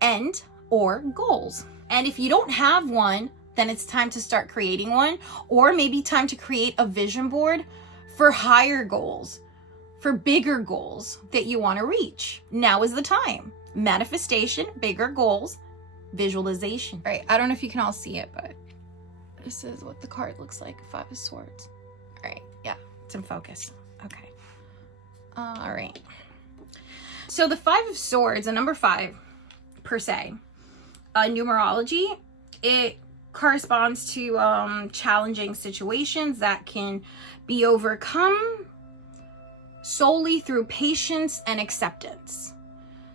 and or goals. And if you don't have one, then it's time to start creating one, or maybe time to create a vision board for higher goals, for bigger goals that you want to reach. Now is the time. Manifestation, bigger goals, visualization. All right, I don't know if you can all see it, but this is what the card looks like, 5 of Swords. All right, yeah, it's in focus. Okay. All right. So the 5 of Swords, and number 5 per se, numerology, it corresponds to challenging situations that can be overcome solely through patience and acceptance.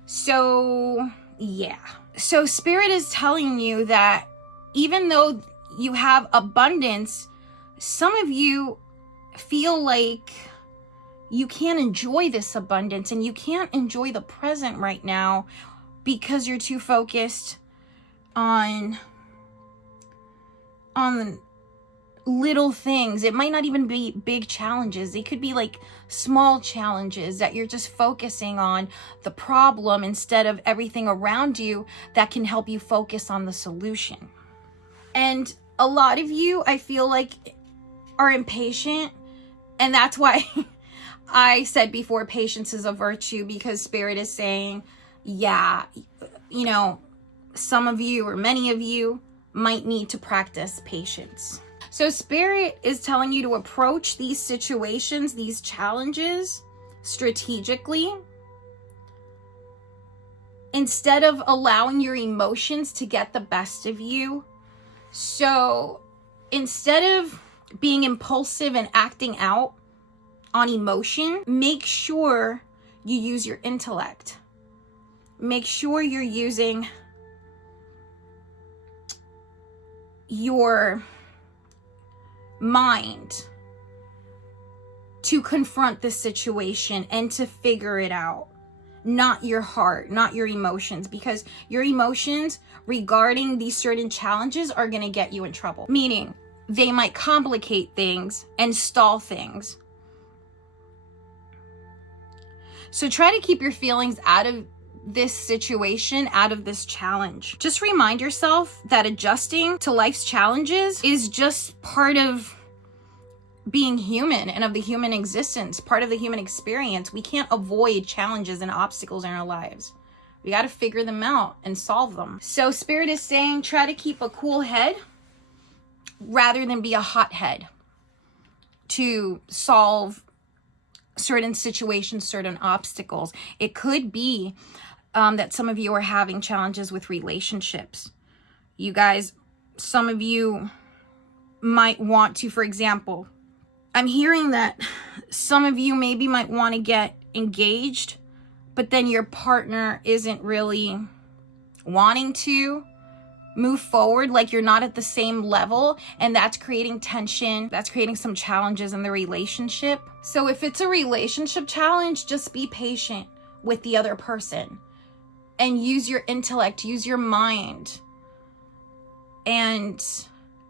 So, yeah. So Spirit is telling you that even though you have abundance, some of you feel like you can't enjoy this abundance and you can't enjoy the present right now because you're too focused on little things. It might not even be big challenges. It could be like small challenges that you're just focusing on the problem instead of everything around you that can help you focus on the solution. And a lot of you, I feel like, are impatient. And that's why I said before, patience is a virtue, because Spirit is saying, yeah, you know, some of you or many of you might need to practice patience. So Spirit is telling you to approach these situations, these challenges, strategically, instead of allowing your emotions to get the best of you. So instead of being impulsive and acting out on emotion, make sure you use your intellect. Make sure you're using your mind to confront the situation and to figure it out. Not your heart, not your emotions, because your emotions regarding these certain challenges are going to get you in trouble. Meaning, they might complicate things and stall things. So try to keep your feelings out of this situation, out of this challenge. Just remind yourself that adjusting to life's challenges is just part of being human and of the human existence, part of the human experience. We can't avoid challenges and obstacles in our lives. We got to figure them out and solve them. So Spirit is saying, try to keep a cool head rather than be a hot head to solve certain situations, certain obstacles. It could be that some of you are having challenges with relationships. You guys, some of you might want to, for example, I'm hearing that some of you maybe might want to get engaged, but then your partner isn't really wanting to move forward, like you're not at the same level, and that's creating tension, that's creating some challenges in the relationship. So if it's a relationship challenge, just be patient with the other person and use your intellect, use your mind. And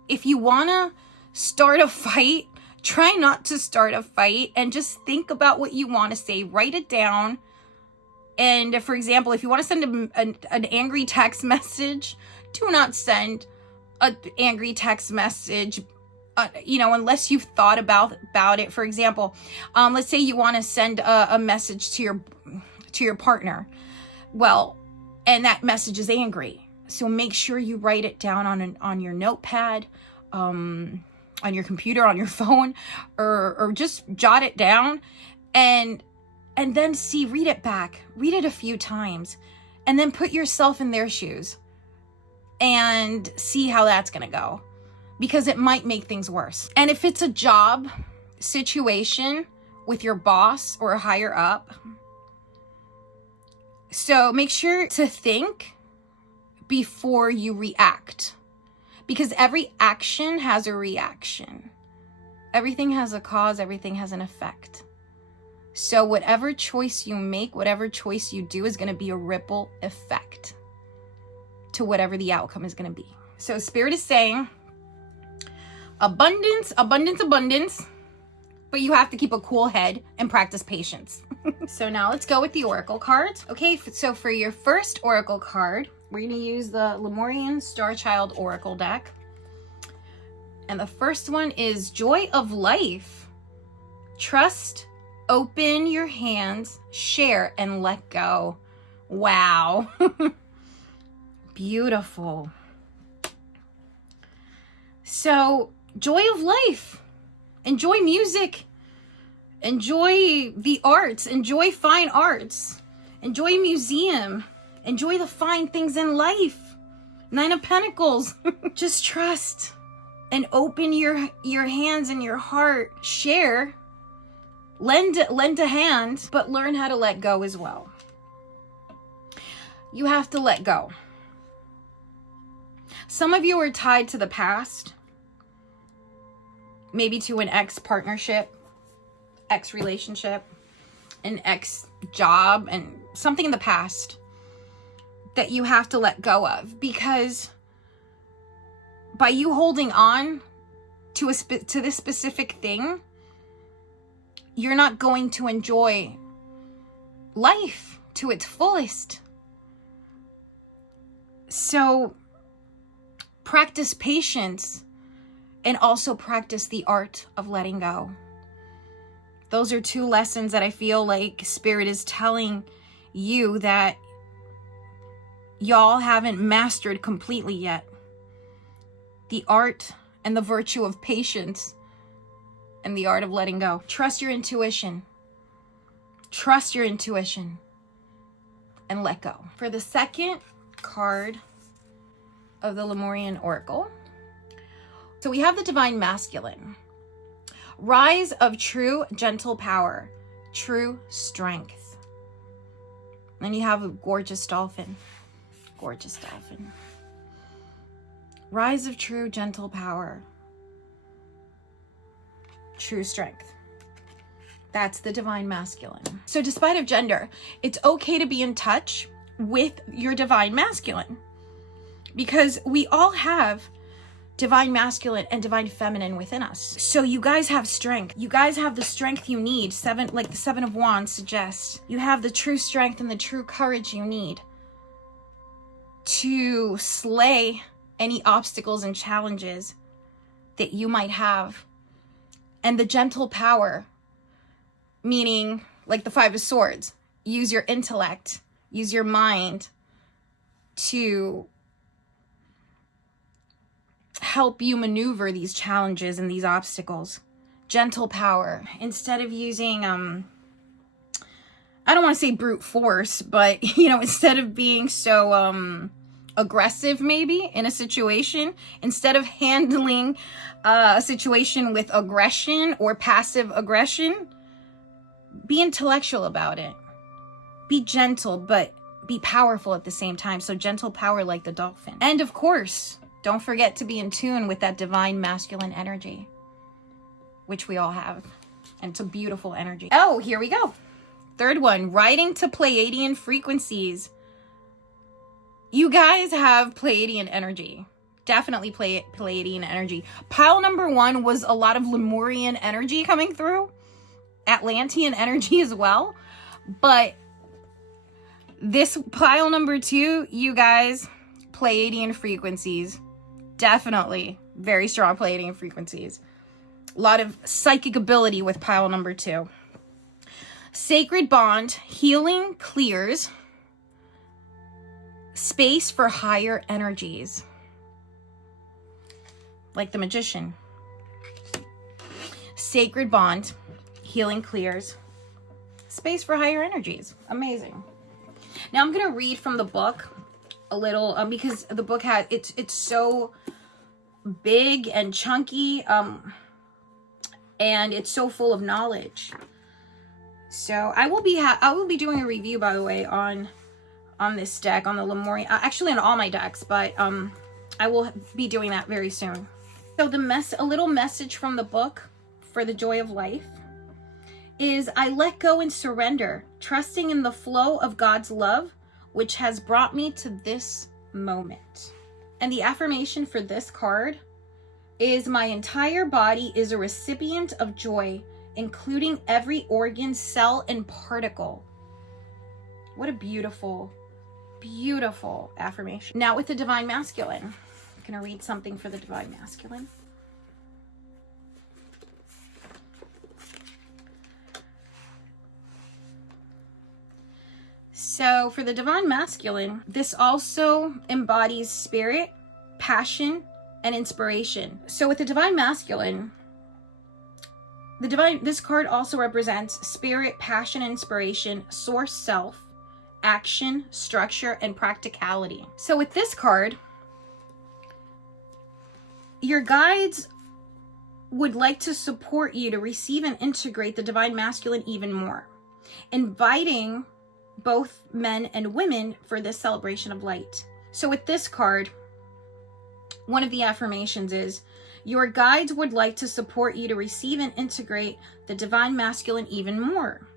if you want to start a fight, try not to start a fight and just think about what you want to say. Write it down. And for example, if you want to send an angry text message, do not send an angry text message, unless you've thought about it. For example, let's say you want to send a message to your partner. Well, and that message is angry. So make sure you write it down on your notepad, on your computer, on your phone, or just jot it down and then read it back. Read it a few times and then put yourself in their shoes and see how that's going to go, because it might make things worse. And if it's a job situation with your boss or a higher up, so make sure to think before you react, because every action has a reaction. Everything has a cause, everything has an effect. So whatever choice you make, whatever choice you do is going to be a ripple effect to whatever the outcome is going to be. So Spirit is saying abundance, abundance, abundance, but you have to keep a cool head and practice patience. So now let's go with the oracle cards. Okay, so for your first oracle card, we're going to use the Lemurian Star Child Oracle deck. And the first one is Joy of Life. Trust, open your hands, share, and let go. Wow. Beautiful. So, joy of life. Enjoy music. Enjoy the arts. Enjoy fine arts. Enjoy a museum. Enjoy the fine things in life. 9 of Pentacles. Just trust and open your hands and your heart. Share lend a hand, but learn how to let go as well. You have to let go. Some of you are tied to the past, maybe to an ex-partnership, ex-relationship, an ex-job, and something in the past that you have to let go of, because by you holding on to this specific thing, you're not going to enjoy life to its fullest. So practice patience and also practice the art of letting go. Those are two lessons that I feel like Spirit is telling you that y'all haven't mastered completely yet. The art and the virtue of patience and the art of letting go. Trust your intuition. Trust your intuition and let go. For the second card of the Lemurian Oracle, so we have the Divine Masculine. Rise of true gentle power, true strength. Then you have a gorgeous dolphin. Gorgeous dolphin. Rise of true gentle power, true strength. That's the Divine Masculine. So despite of gender, it's okay to be in touch with your Divine Masculine, because we all have Divine Masculine and Divine Feminine within us. So you guys have strength. You guys have the strength you need. Like the Seven of Wands suggests. You have the true strength and the true courage you need to slay any obstacles and challenges that you might have. And the gentle power, meaning like the Five of Swords, use your intellect, use your mind to help you maneuver these challenges and these obstacles. Gentle power. Instead of using, I don't want to say brute force, but, instead of being so aggressive maybe in a situation, instead of handling a situation with aggression or passive aggression, be intellectual about it. Be gentle, but be powerful at the same time. So gentle power like the dolphin. And of course, don't forget to be in tune with that Divine Masculine energy, which we all have. And it's a beautiful energy. Oh, here we go. Third one, riding to Pleiadian frequencies. You guys have Pleiadian energy. Definitely Pleiadian energy. Pile number 1 was a lot of Lemurian energy coming through. Atlantean energy as well. But this pile number 2, you guys, Pleiadian frequencies. Definitely very strong Pleiadian frequencies. A lot of psychic ability with pile number 2. Sacred bond, healing clears space for higher energies. Like the Magician. Sacred bond, healing clears space for higher energies. Amazing. Now I'm going to read from the book a little, because the book has, it's so big and chunky, and it's so full of knowledge. So I will be doing a review, by the way, on this deck, on the Lemurian, actually on all my decks, but I will be doing that very soon. So a little message from the book for the joy of life is, I let go and surrender, trusting in the flow of God's love, which has brought me to this moment. And the affirmation for this card is, my entire body is a recipient of joy, including every organ, cell, and particle. What a beautiful, beautiful affirmation. Now with the Divine Masculine, I'm going to read something for the Divine Masculine. So for the Divine Masculine, this also embodies spirit, passion, and inspiration. So with the Divine Masculine, this card also represents spirit, passion, inspiration, source self, action, structure, and practicality. So with this card, your guides would like to support you to receive and integrate the divine masculine even more, inviting both men and women for this celebration of light. So with this card, one of the affirmations is, your guides would like to support you to receive and integrate the divine masculine even more,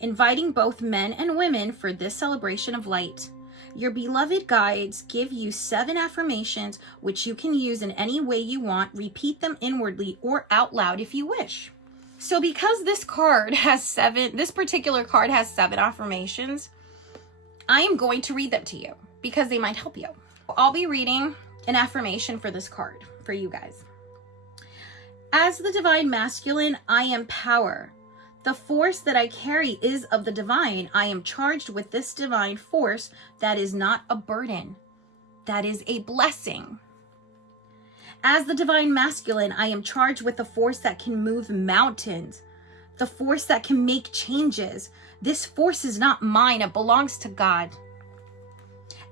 inviting both men and women for this celebration of light. Your beloved guides give you 7 affirmations which you can use in any way you want. Repeat them inwardly or out loud if you wish. So because this particular card has 7 affirmations, I am going to read them to you because they might help you. I'll be reading an affirmation for this card for you guys. As the divine masculine, I am power. The force that I carry is of the divine. I am charged with this divine force that is not a burden. That is a blessing. As the divine masculine, I am charged with a force that can move mountains. The force that can make changes. This force is not mine. It belongs to God.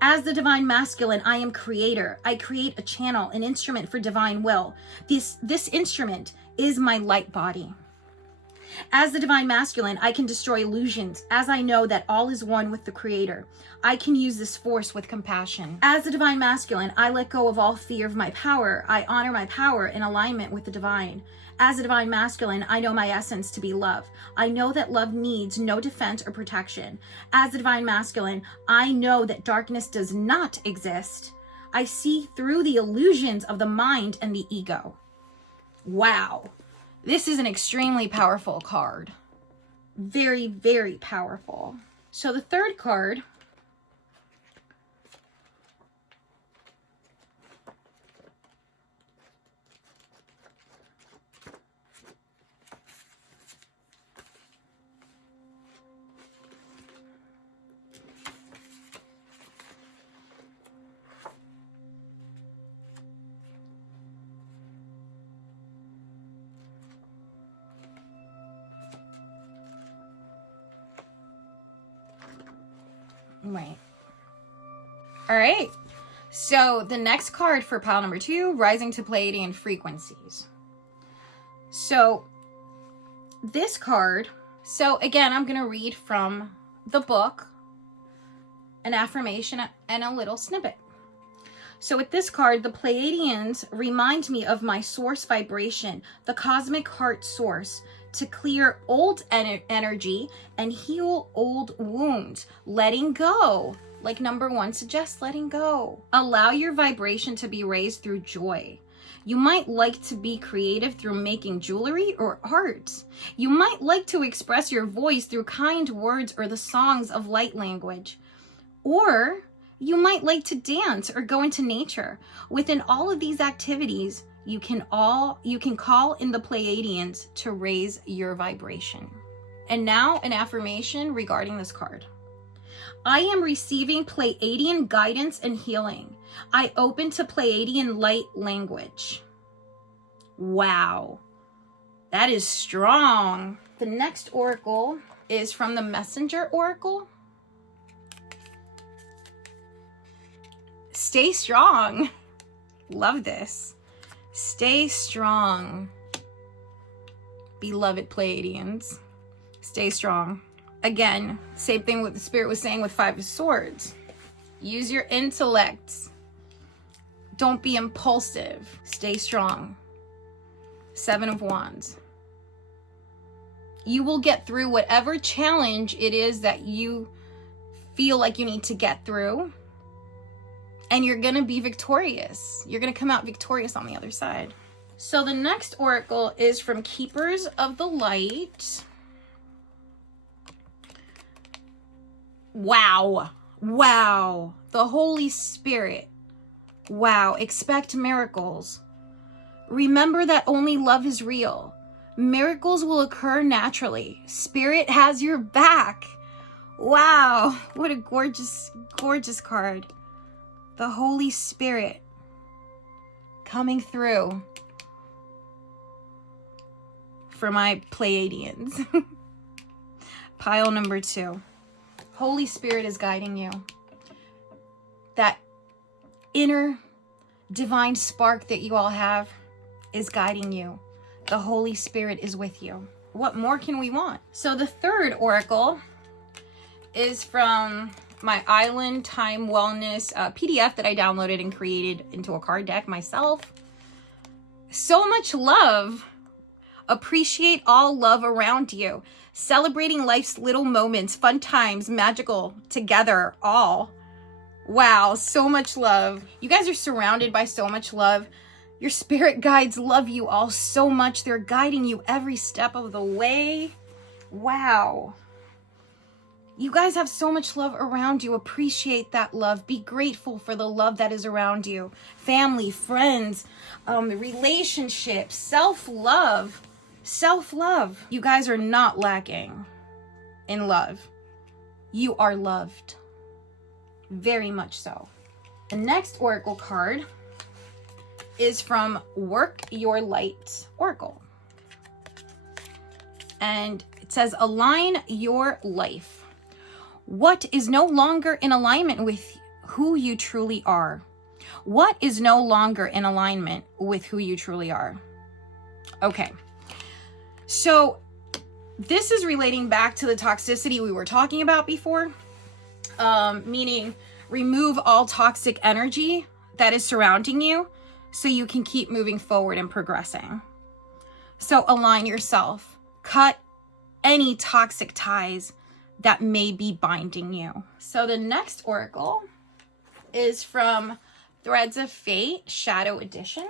As the divine masculine, I am creator. I create a channel, an instrument for divine will. This instrument is my light body. As the divine masculine, I can destroy illusions, as I know that all is one with the creator. I can use this force with compassion. As the divine masculine, I let go of all fear of my power. I honor my power in alignment with the divine. As a divine masculine, I know my essence to be love. I know that love needs no defense or protection. As a divine masculine, I know that darkness does not exist. I see through the illusions of the mind and the ego. Wow. This is an extremely powerful card. Very, very powerful. So the third card Right. All right. So the next card for pile number 2, rising to Pleiadian frequencies. So this card, so again, I'm going to read from the book, an affirmation and a little snippet. So with this card, the Pleiadians remind me of my source vibration, the cosmic heart source, to clear old energy and heal old wounds. Letting go. Like number 1 suggests, letting go. Allow your vibration to be raised through joy. You might like to be creative through making jewelry or art. You might like to express your voice through kind words or the songs of light language. Or you might like to dance or go into nature. Within all of these activities, you can call in the Pleiadians to raise your vibration. And now an affirmation regarding this card. I am receiving Pleiadian guidance and healing. I open to Pleiadian light language. Wow. That is strong. The next oracle is from the Messenger Oracle. Stay strong. Love this. Stay strong, beloved Pleiadians. Stay strong. Again, same thing what the Spirit was saying with 5 of Swords. Use your intellect. Don't be impulsive. Stay strong. 7 of Wands. You will get through whatever challenge it is that you feel like you need to get through. And you're going to be victorious. You're going to come out victorious on the other side. So the next oracle is from Keepers of the Light. Wow. Wow. The Holy Spirit. Wow. Expect miracles. Remember that only love is real. Miracles will occur naturally. Spirit has your back. Wow. What a gorgeous, gorgeous card. The Holy Spirit coming through for my Pleiadians. Pile number 2. Holy Spirit is guiding you. That inner divine spark that you all have is guiding you. The Holy Spirit is with you. What more can we want? So the third oracle is from my Island Time Wellness PDF that I downloaded and created into a card deck myself. So much love. Appreciate all love around you. Celebrating life's little moments, fun times, magical, together, all. Wow, so much love. You guys are surrounded by so much love. Your spirit guides love you all so much. They're guiding you every step of the way. Wow. You guys have so much love around you. Appreciate that love. Be grateful for the love that is around you. Family, friends, relationships, self-love. Self-love. You guys are not lacking in love. You are loved. Very much so. The next oracle card is from Work Your Light Oracle. And it says, align your life. What is no longer in alignment with who you truly are? What is no longer in alignment with who you truly are? Okay. So this is relating back to the toxicity we were talking about before, meaning remove all toxic energy that is surrounding you so you can keep moving forward and progressing. So align yourself, cut any toxic ties that may be binding you. So the next oracle is from Threads of Fate, Shadow Edition.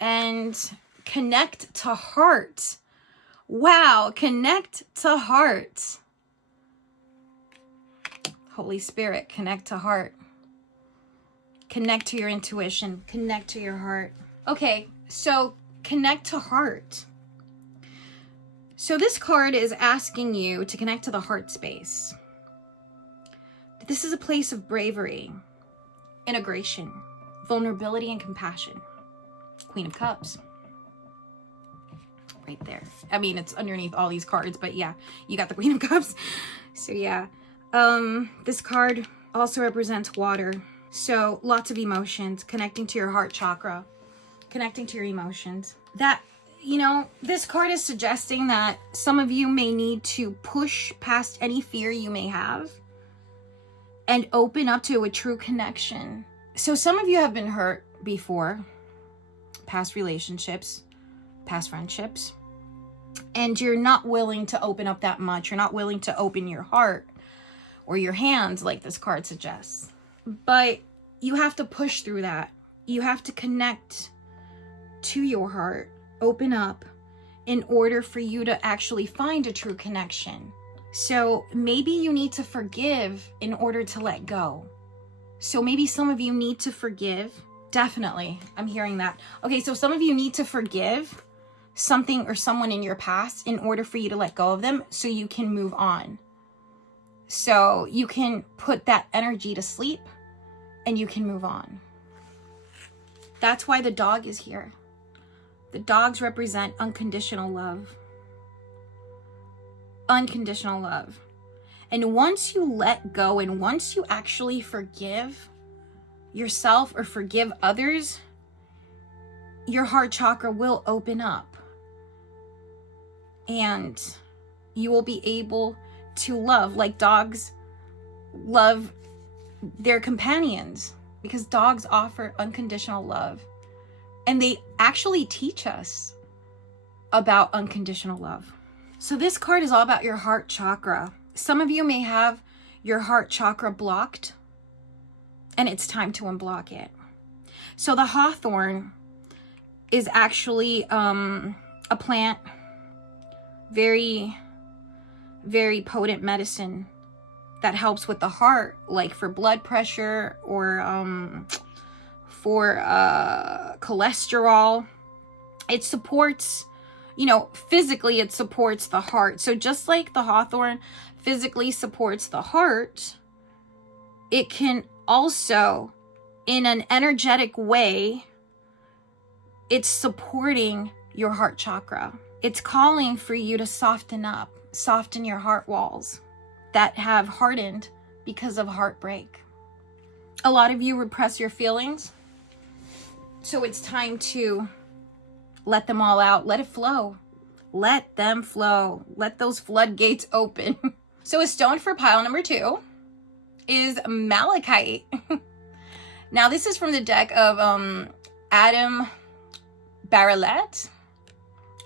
And connect to heart. Wow, connect to heart. Holy Spirit, connect to heart. Connect to your intuition. Connect to your heart. Okay, so connect to heart. So this card is asking you to connect to the heart space. This is a place of bravery, integration, vulnerability, and compassion. Queen of Cups. Right there. I mean, it's underneath all these cards, but yeah, you got the Queen of Cups. So yeah, this card also represents water. So lots of emotions, connecting to your heart chakra, connecting to your emotions. That, you know, this card is suggesting that some of you may need to push past any fear you may have and open up to a true connection. So some of you have been hurt before, past relationships, past friendships, and you're not willing to open up that much. You're not willing to open your heart or your hands like this card suggests. But you have to push through that. You have to connect to your heart, open up in order for you to actually find a true connection. So maybe you need to forgive in order to let go. So maybe some of you need to forgive. Definitely, I'm hearing that. Okay, so some of you need to forgive something or someone in your past in order for you to let go of them so you can move on. So you can put that energy to sleep and you can move on. That's why the dog is here. The dogs represent unconditional love. Unconditional love. And once you let go and once you actually forgive yourself or forgive others, your heart chakra will open up. And you will be able to love like dogs love their companions, because dogs offer unconditional love. And they actually teach us about unconditional love. So this card is all about your heart chakra. Some of you may have your heart chakra blocked, and it's time to unblock it. So the hawthorn is actually a plant, very, very potent medicine that helps with the heart, like for blood pressure or for cholesterol. It supports, you know, physically it supports the heart. So just like the hawthorn physically supports the heart, it can also, in an energetic way, it's supporting your heart chakra. It's calling for you to soften up, soften your heart walls that have hardened because of heartbreak. A lot of you repress your feelings. So it's time to let them all out. Let it flow. Let them flow. Let those floodgates open. So a stone for pile number 2 is malachite. Now this is from the deck of Adam Barilette.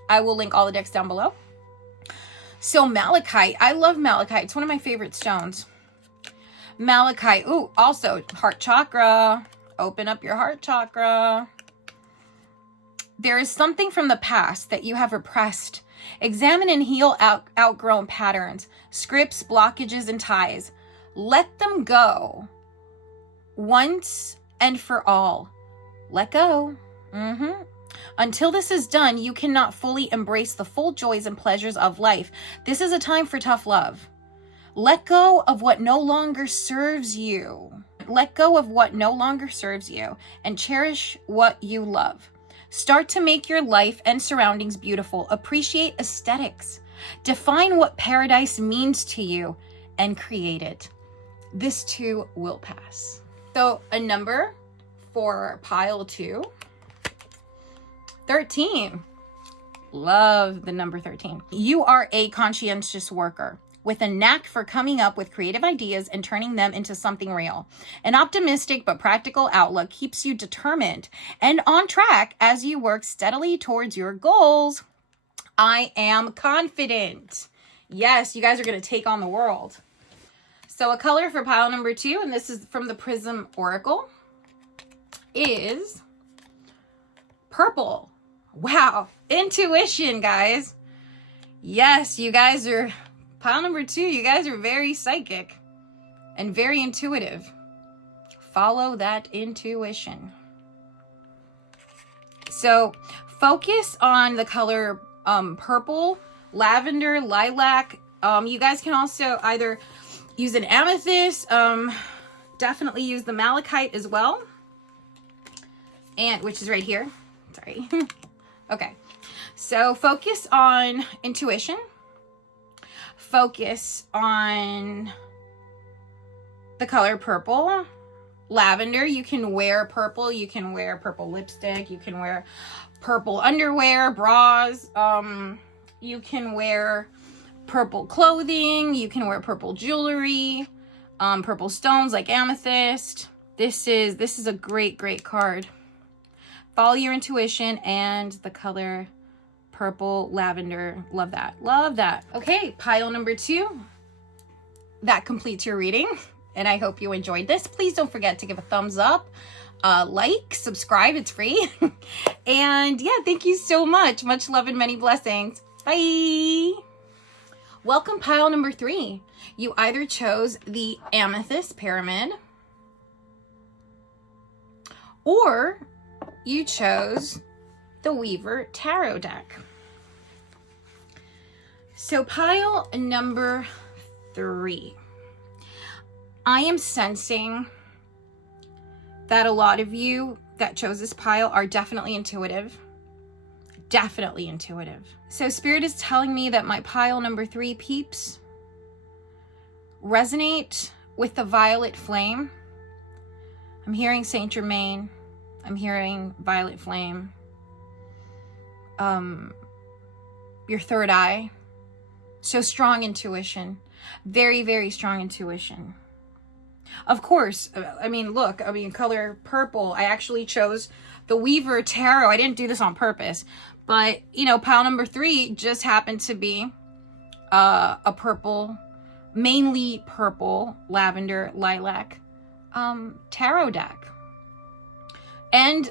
I will link all the decks down below. So malachite, I love malachite. It's one of my favorite stones. Malachite, ooh, also heart chakra. Open up your heart chakra. There is something from the past that you have repressed. Examine and heal outgrown patterns, scripts, blockages, and ties. Let them go once and for all. Let go. Until this is done, you cannot fully embrace the full joys and pleasures of life. This is a time for tough love. Let go of what no longer serves you. Let go of what no longer serves you and cherish what you love. Start to make your life and surroundings beautiful. Appreciate aesthetics. Define what paradise means to you and create it. This too will pass. So a number for pile 2, 13. Love the number 13. You are a conscientious worker with a knack for coming up with creative ideas and turning them into something real. An optimistic but practical outlook keeps you determined and on track as you work steadily towards your goals. I am confident. Yes, you guys are going to take on the world. So a color for pile number 2, and this is from the Prism Oracle, is purple. Wow, intuition, guys. Yes, you guys are... Pile number 2, you guys are very psychic and very intuitive. Follow that intuition. So focus on the color purple, lavender, lilac. You guys can also either use an amethyst, definitely use the malachite as well, and which is right here. Sorry. Okay. So focus on intuition. Focus on the color purple, lavender. You can wear purple. You can wear purple lipstick. You can wear purple underwear, bras. You can wear purple clothing. You can wear purple jewelry, purple stones like amethyst. This is a great card. Follow your intuition and the color purple, lavender. Love that. Love that. Okay, pile number 2. That completes your reading, and I hope you enjoyed this. Please don't forget to give a thumbs up, like, subscribe. It's free. And yeah, thank you so much. Much love and many blessings. Bye. Welcome, pile number 3. You either chose the Amethyst Pyramid or you chose the Weaver Tarot deck. So pile number 3. I am sensing that a lot of you that chose this pile are definitely intuitive. Definitely intuitive. So Spirit is telling me that my pile number 3 peeps resonate with the violet flame. I'm hearing Saint Germain. I'm hearing violet flame. Your third eye. So strong intuition. Very strong intuition. Of course, I mean, look, color purple. I actually chose the Weaver Tarot. I didn't do this on purpose, but you know, pile number 3 just happened to be a purple, mainly purple, lavender, lilac tarot deck. And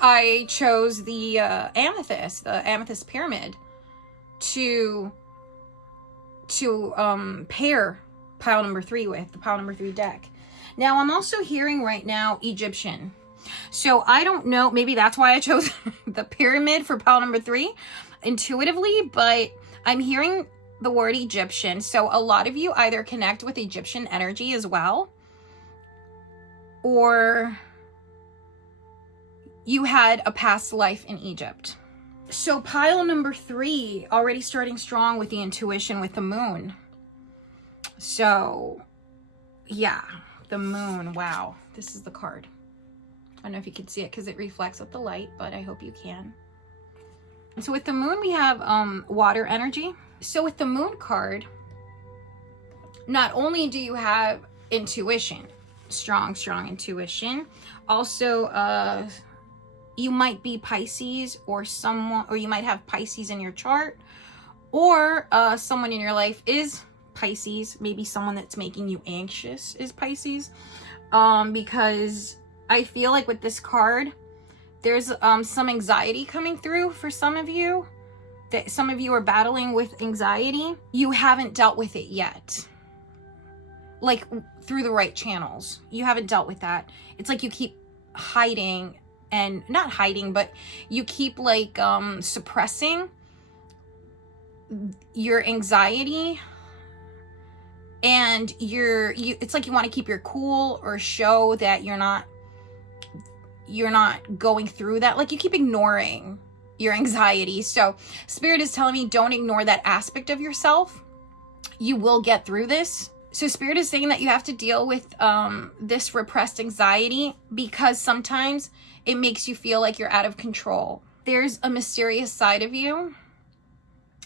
I chose the amethyst pyramid to pair pile number 3 with the pile number 3 deck. Now I'm also hearing right now Egyptian. So I don't know, maybe that's why I chose the pyramid for pile number 3 intuitively, but I'm hearing the word Egyptian. So a lot of you either connect with Egyptian energy as well, or you had a past life in Egypt. So pile number 3, already starting strong with the intuition with the moon. So yeah, the moon. Wow, this is the card. I don't know if you can see it because it reflects with the light, but I hope you can. So with the moon, we have water energy. So with the moon card, not only do you have intuition, strong intuition, also you might be Pisces, or you might have Pisces in your chart, or someone in your life is Pisces. Maybe someone that's making you anxious is Pisces, because I feel like with this card, there's some anxiety coming through for some of you. That some of you are battling with anxiety. You haven't dealt with it yet, like through the right channels. You haven't dealt with that. It's like you keep hiding, and not hiding, but you keep like suppressing your anxiety, and it's like you want to keep your cool or show that you're not going through that. Like you keep ignoring your anxiety. So Spirit is telling me, don't ignore that aspect of yourself. You will get through this. So Spirit is saying that you have to deal with this repressed anxiety, because sometimes it makes you feel like you're out of control. There's a mysterious side of you,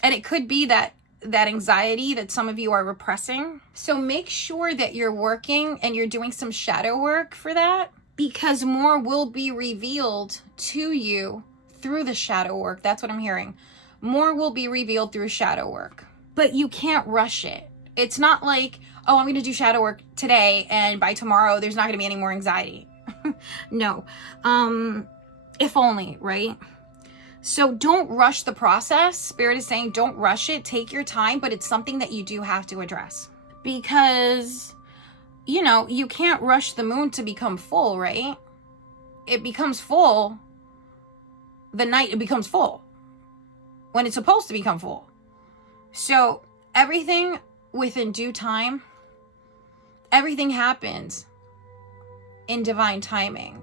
and it could be that anxiety that some of you are repressing. So make sure that you're working and you're doing some shadow work for that, because more will be revealed to you through the shadow work. That's what I'm hearing. More will be revealed through shadow work, but you can't rush it. It's not like, oh, I'm going to do shadow work today, and by tomorrow there's not going to be any more anxiety. No. If only, right? So don't rush the process. Spirit is saying don't rush it. Take your time, but it's something that you do have to address, because, you know, you can't rush the moon to become full, right? It becomes full the night it becomes full, when it's supposed to become full. So everything within due time, everything happens in divine timing.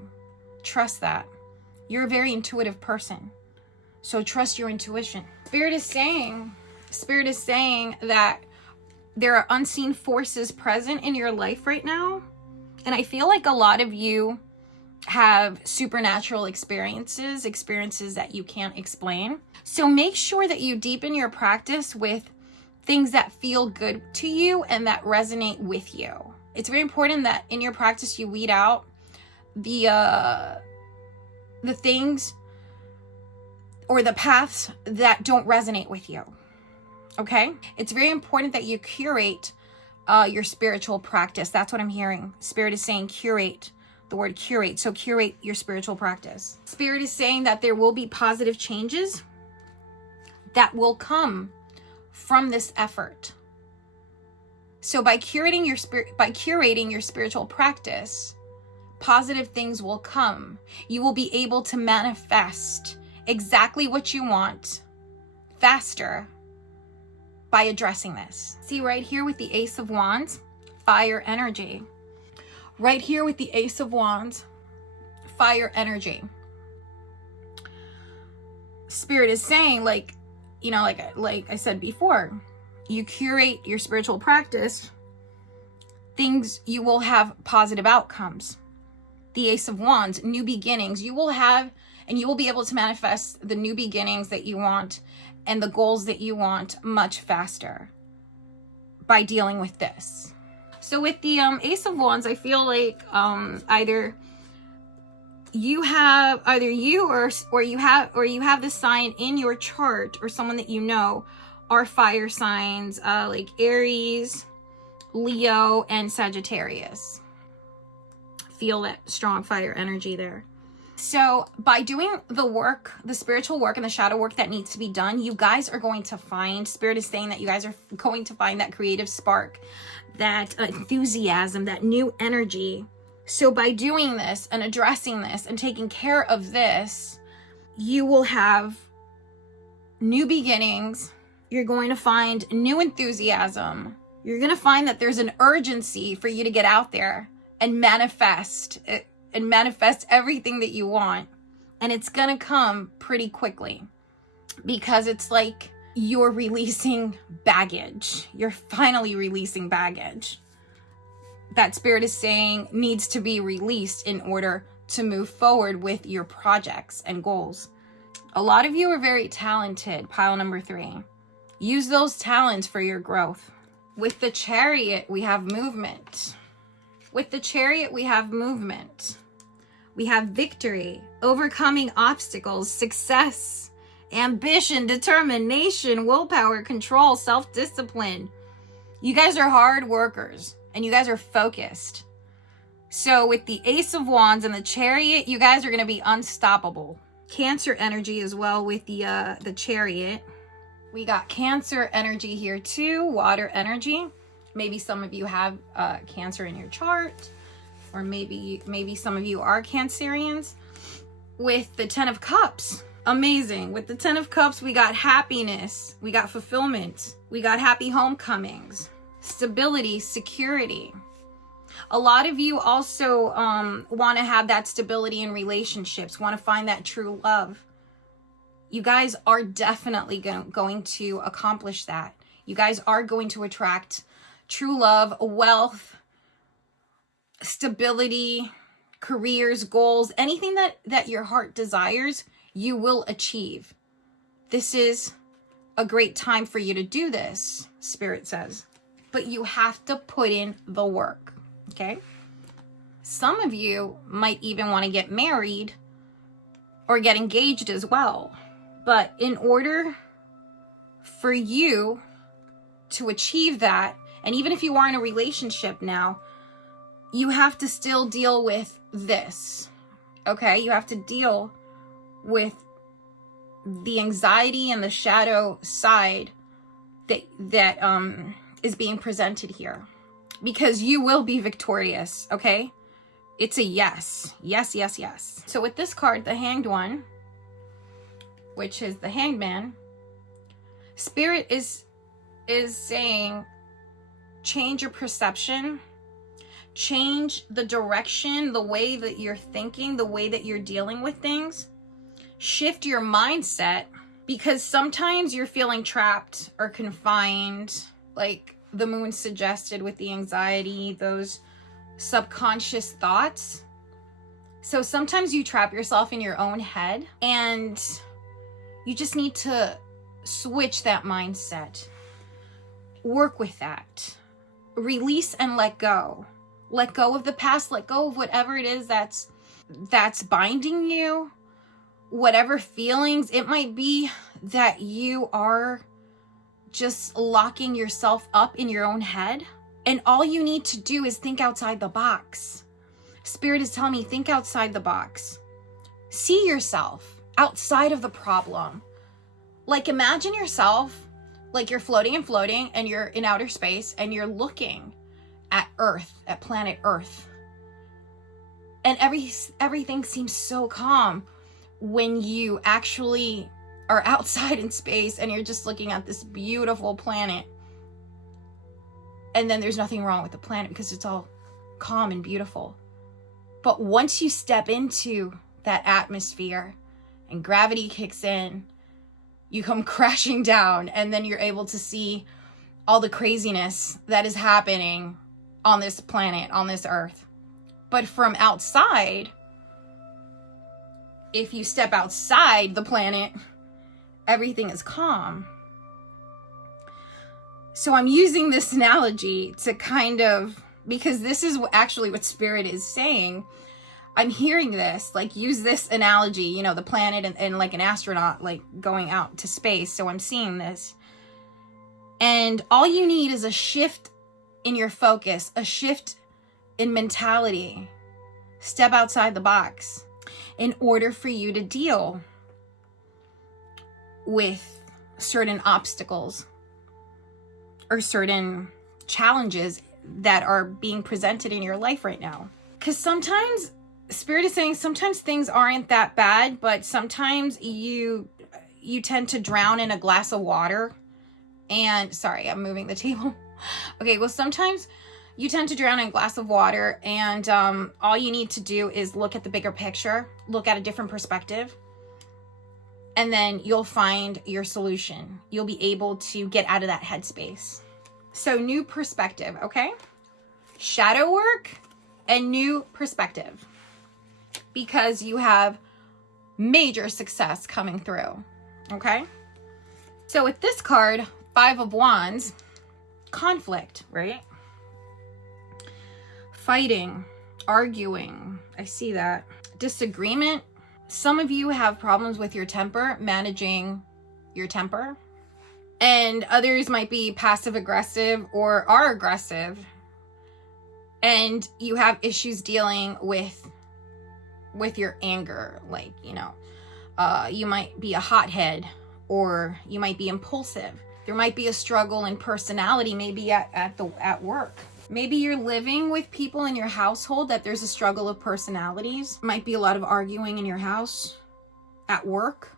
Trust that. You're a very intuitive person, so trust your intuition. Spirit is saying that there are unseen forces present in your life right now, and I feel like a lot of you have supernatural experiences that you can't explain. So make sure that you deepen your practice with things that feel good to you and that resonate with you. It's very important that in your practice you weed out the things or the paths that don't resonate with you. Okay? It's very important that you curate your spiritual practice. That's what I'm hearing. Spirit is saying curate. The word curate. So curate your spiritual practice. Spirit is saying that there will be positive changes that will come from this effort. So by curating your spiritual practice, positive things will come. You will be able to manifest exactly what you want faster by addressing this. See right here with the Ace of Wands, fire energy. Right here with the Ace of Wands, fire energy. Spirit is saying, like, you know, like I said before, you curate your spiritual practice, things, you will have positive outcomes. The Ace of Wands, new beginnings. You will have, and you will be able to manifest the new beginnings that you want and the goals that you want much faster by dealing with this. So with the Ace of Wands, I feel like either you have this sign in your chart, or someone that you know are fire signs, like Aries, Leo, and Sagittarius. Feel that strong fire energy there. So by doing the work, the spiritual work and the shadow work that needs to be done, you guys are going to find, Spirit is saying that you guys are going to find that creative spark, that enthusiasm, that new energy. So by doing this and addressing this and taking care of this, you will have new beginnings. You're going to find new enthusiasm. You're going to find that there's an urgency for you to get out there and manifest it, and manifest everything that you want. And it's gonna come pretty quickly, because it's like you're releasing baggage. You're finally releasing baggage that Spirit is saying needs to be released in order to move forward with your projects and goals. A lot of you are very talented, pile number 3. Use those talents for your growth. With the Chariot, we have movement. With the Chariot, we have movement. We have victory, overcoming obstacles, success, ambition, determination, willpower, control, self-discipline. You guys are hard workers and you guys are focused. So with the Ace of Wands and the Chariot, you guys are going to be unstoppable. Cancer energy as well with the Chariot. We got Cancer energy here too, water energy. Maybe some of you have Cancer in your chart, or maybe some of you are Cancerians. With the Ten of Cups, amazing. With the Ten of Cups, we got happiness, we got fulfillment, we got happy homecomings, stability, security. A lot of you also want to have that stability in relationships, want to find that true love. You guys are definitely going to accomplish that. You guys are going to attract true love, wealth, stability, careers, goals, anything that your heart desires, you will achieve. This is a great time for you to do this, Spirit says. But you have to put in the work, okay? Some of you might even want to get married or get engaged as well. But in order for you to achieve that, and even if you are in a relationship now, you have to still deal with this, okay? You have to deal with the anxiety and the shadow side that is being presented here, because you will be victorious, okay? It's a yes. Yes, yes, yes. So with this card, the Hanged One, which is the Hanged Man, Spirit is saying, change your perception, change the direction, the way that you're thinking, the way that you're dealing with things. Shift your mindset, because sometimes you're feeling trapped or confined, like the Moon suggested with the anxiety, those subconscious thoughts. So sometimes you trap yourself in your own head, and you just need to switch that mindset. Work with that. Release and let go. Let go of the past. Let go of whatever it is that's binding you. Whatever feelings. It might be that you are just locking yourself up in your own head. And all you need to do is think outside the box. Spirit is telling me, think outside the box. See yourself outside of the problem. Like, imagine yourself like you're floating and you're in outer space and you're looking at Earth, at planet Earth. And everything seems so calm when you actually are outside in space and you're just looking at this beautiful planet. And then there's nothing wrong with the planet because it's all calm and beautiful. But once you step into that atmosphere and gravity kicks in, you come crashing down, and then you're able to see all the craziness that is happening on this planet, on this Earth. But from outside, if you step outside the planet, everything is calm. So I'm using this analogy to kind of, because this is actually what Spirit is saying. I'm hearing this, like, use this analogy, you know, the planet and like an astronaut, like going out to space. So I'm seeing this. And all you need is a shift in your focus, a shift in mentality. Step outside the box in order for you to deal with certain obstacles or certain challenges that are being presented in your life right now. Because sometimes, Spirit is saying, sometimes things aren't that bad, but sometimes you tend to drown in a glass of water. And sorry, I'm moving the table. Okay, well, sometimes you tend to drown in a glass of water, and all you need to do is look at the bigger picture, look at a different perspective, and then you'll find your solution. You'll be able to get out of that headspace. So new perspective, okay? Shadow work and new perspective. Because you have major success coming through. Okay? So with this card, 5 of Wands, conflict, right? Fighting, arguing. I see that. Disagreement. Some of you have problems with your temper, managing your temper. And others might be passive aggressive or are aggressive. And you have issues dealing with your anger. Like, you know, you might be a hothead, or you might be impulsive. There might be a struggle in personality, maybe at work. Maybe you're living with people in your household that there's a struggle of personalities. Might be a lot of arguing in your house, at work.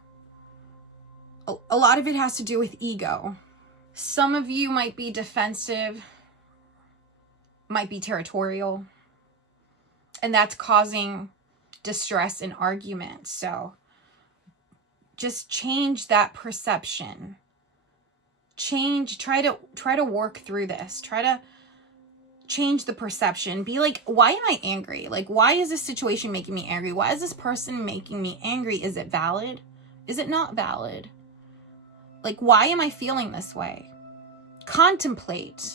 A lot of it has to do with ego. Some of you might be defensive, might be territorial, and that's causing distress and argument. So just change that perception. Try to work through this. Try to change the perception. Be like, why am I angry? Like, why is this situation making me angry? Why is this person making me angry? Is it valid? Is it not valid? Like, why am I feeling this way? Contemplate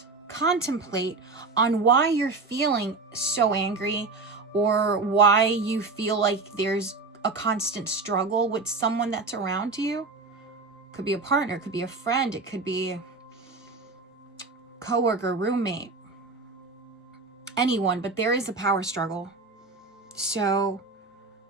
on why you're feeling so angry, or why you feel like there's a constant struggle with someone that's around you. Could be a partner, could be a friend, it could be a coworker, roommate, anyone, but there is a power struggle. So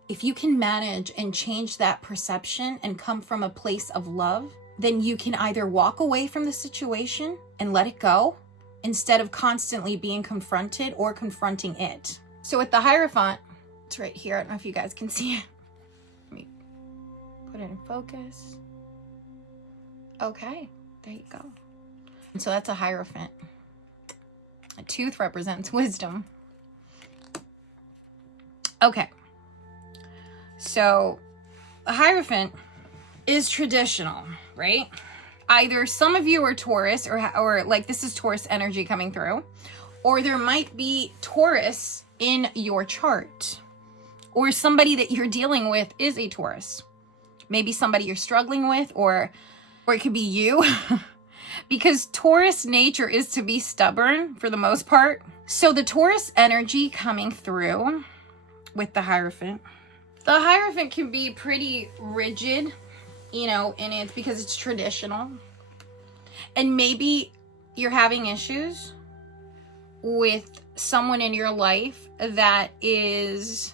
if you can manage and change that perception and come from a place of love, then you can either walk away from the situation and let it go instead of constantly being confronted or confronting it. So with the Hierophant, it's right here. I don't know if you guys can see it. Let me put it in focus. Okay, there you go. And so that's a Hierophant. A tooth represents wisdom. Okay. So a Hierophant is traditional, right? Either some of you are Taurus, or like this is Taurus energy coming through, or there might be Taurus in your chart, or somebody that you're dealing with is a Taurus. Maybe somebody you're struggling with, or it could be you. Because Taurus nature is to be stubborn for the most part. So the Taurus energy coming through with the Hierophant. The Hierophant can be pretty rigid, you know, and it's because it's traditional. And maybe you're having issues with someone in your life that is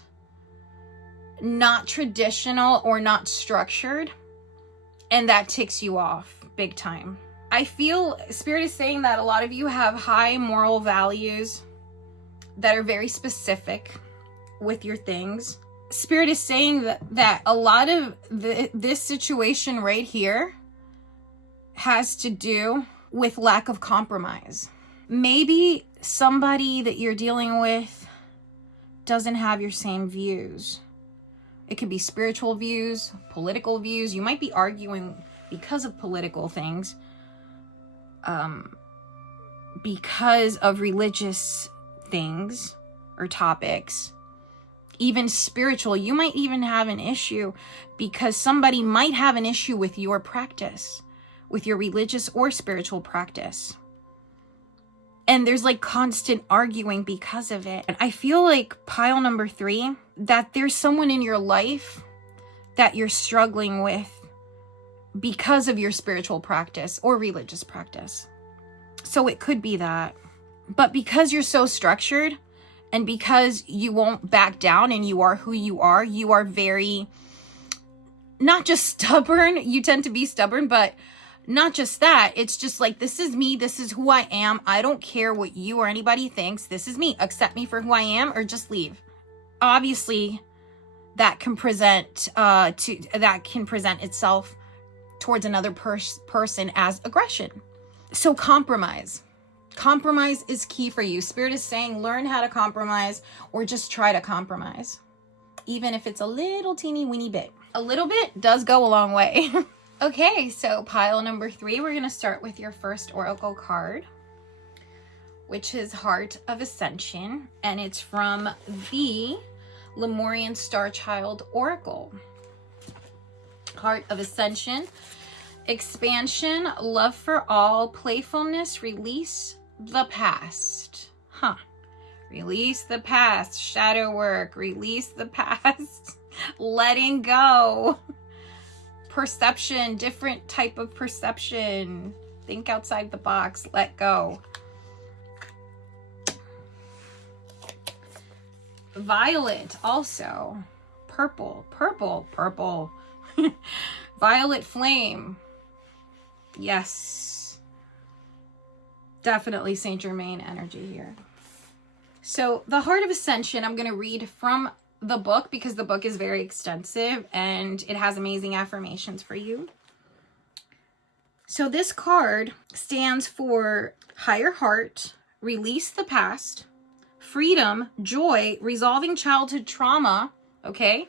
not traditional or not structured, and that ticks you off big time. I feel Spirit is saying that a lot of you have high moral values that are very specific with your things. Spirit is saying that a lot of this situation right here has to do with lack of compromise. Maybe somebody that you're dealing with doesn't have your same views. It could be spiritual views, political views. You might be arguing because of political things, because of religious things or topics. Even spiritual, you might even have an issue because somebody might have an issue with your practice, with your religious or spiritual practice. And there's like constant arguing because of it. And I feel like pile number 3, that there's someone in your life that you're struggling with because of your spiritual practice or religious practice. So it could be that. But because you're so structured, and because you won't back down and you are who you are very, not just stubborn, you tend to be stubborn, but not just that. It's just like, this is me, this is who I am. I don't care what you or anybody thinks. This is me. Accept me for who I am or just leave. Obviously, that can present itself towards another person as aggression. So compromise. Compromise is key for you. Spirit is saying learn how to compromise, or just try to compromise. Even if it's a little teeny weeny bit. A little bit does go a long way. Okay, so pile number 3, we're going to start with your first oracle card, which is Heart of Ascension, and it's from the Lemurian Star Child Oracle. Heart of Ascension. Expansion, love for all, playfulness, release the past. Huh. Release the past. Shadow work, release the past. Letting go. Perception, different type of perception. Think outside the box, let go. Violet also. Purple, purple, purple. Violet flame. Yes. Definitely Saint Germain energy here. So the Heart of Ascension, I'm going to read from the book because the book is very extensive and it has amazing affirmations for you. So this card stands for higher heart, release the past, freedom, joy, resolving childhood trauma, okay?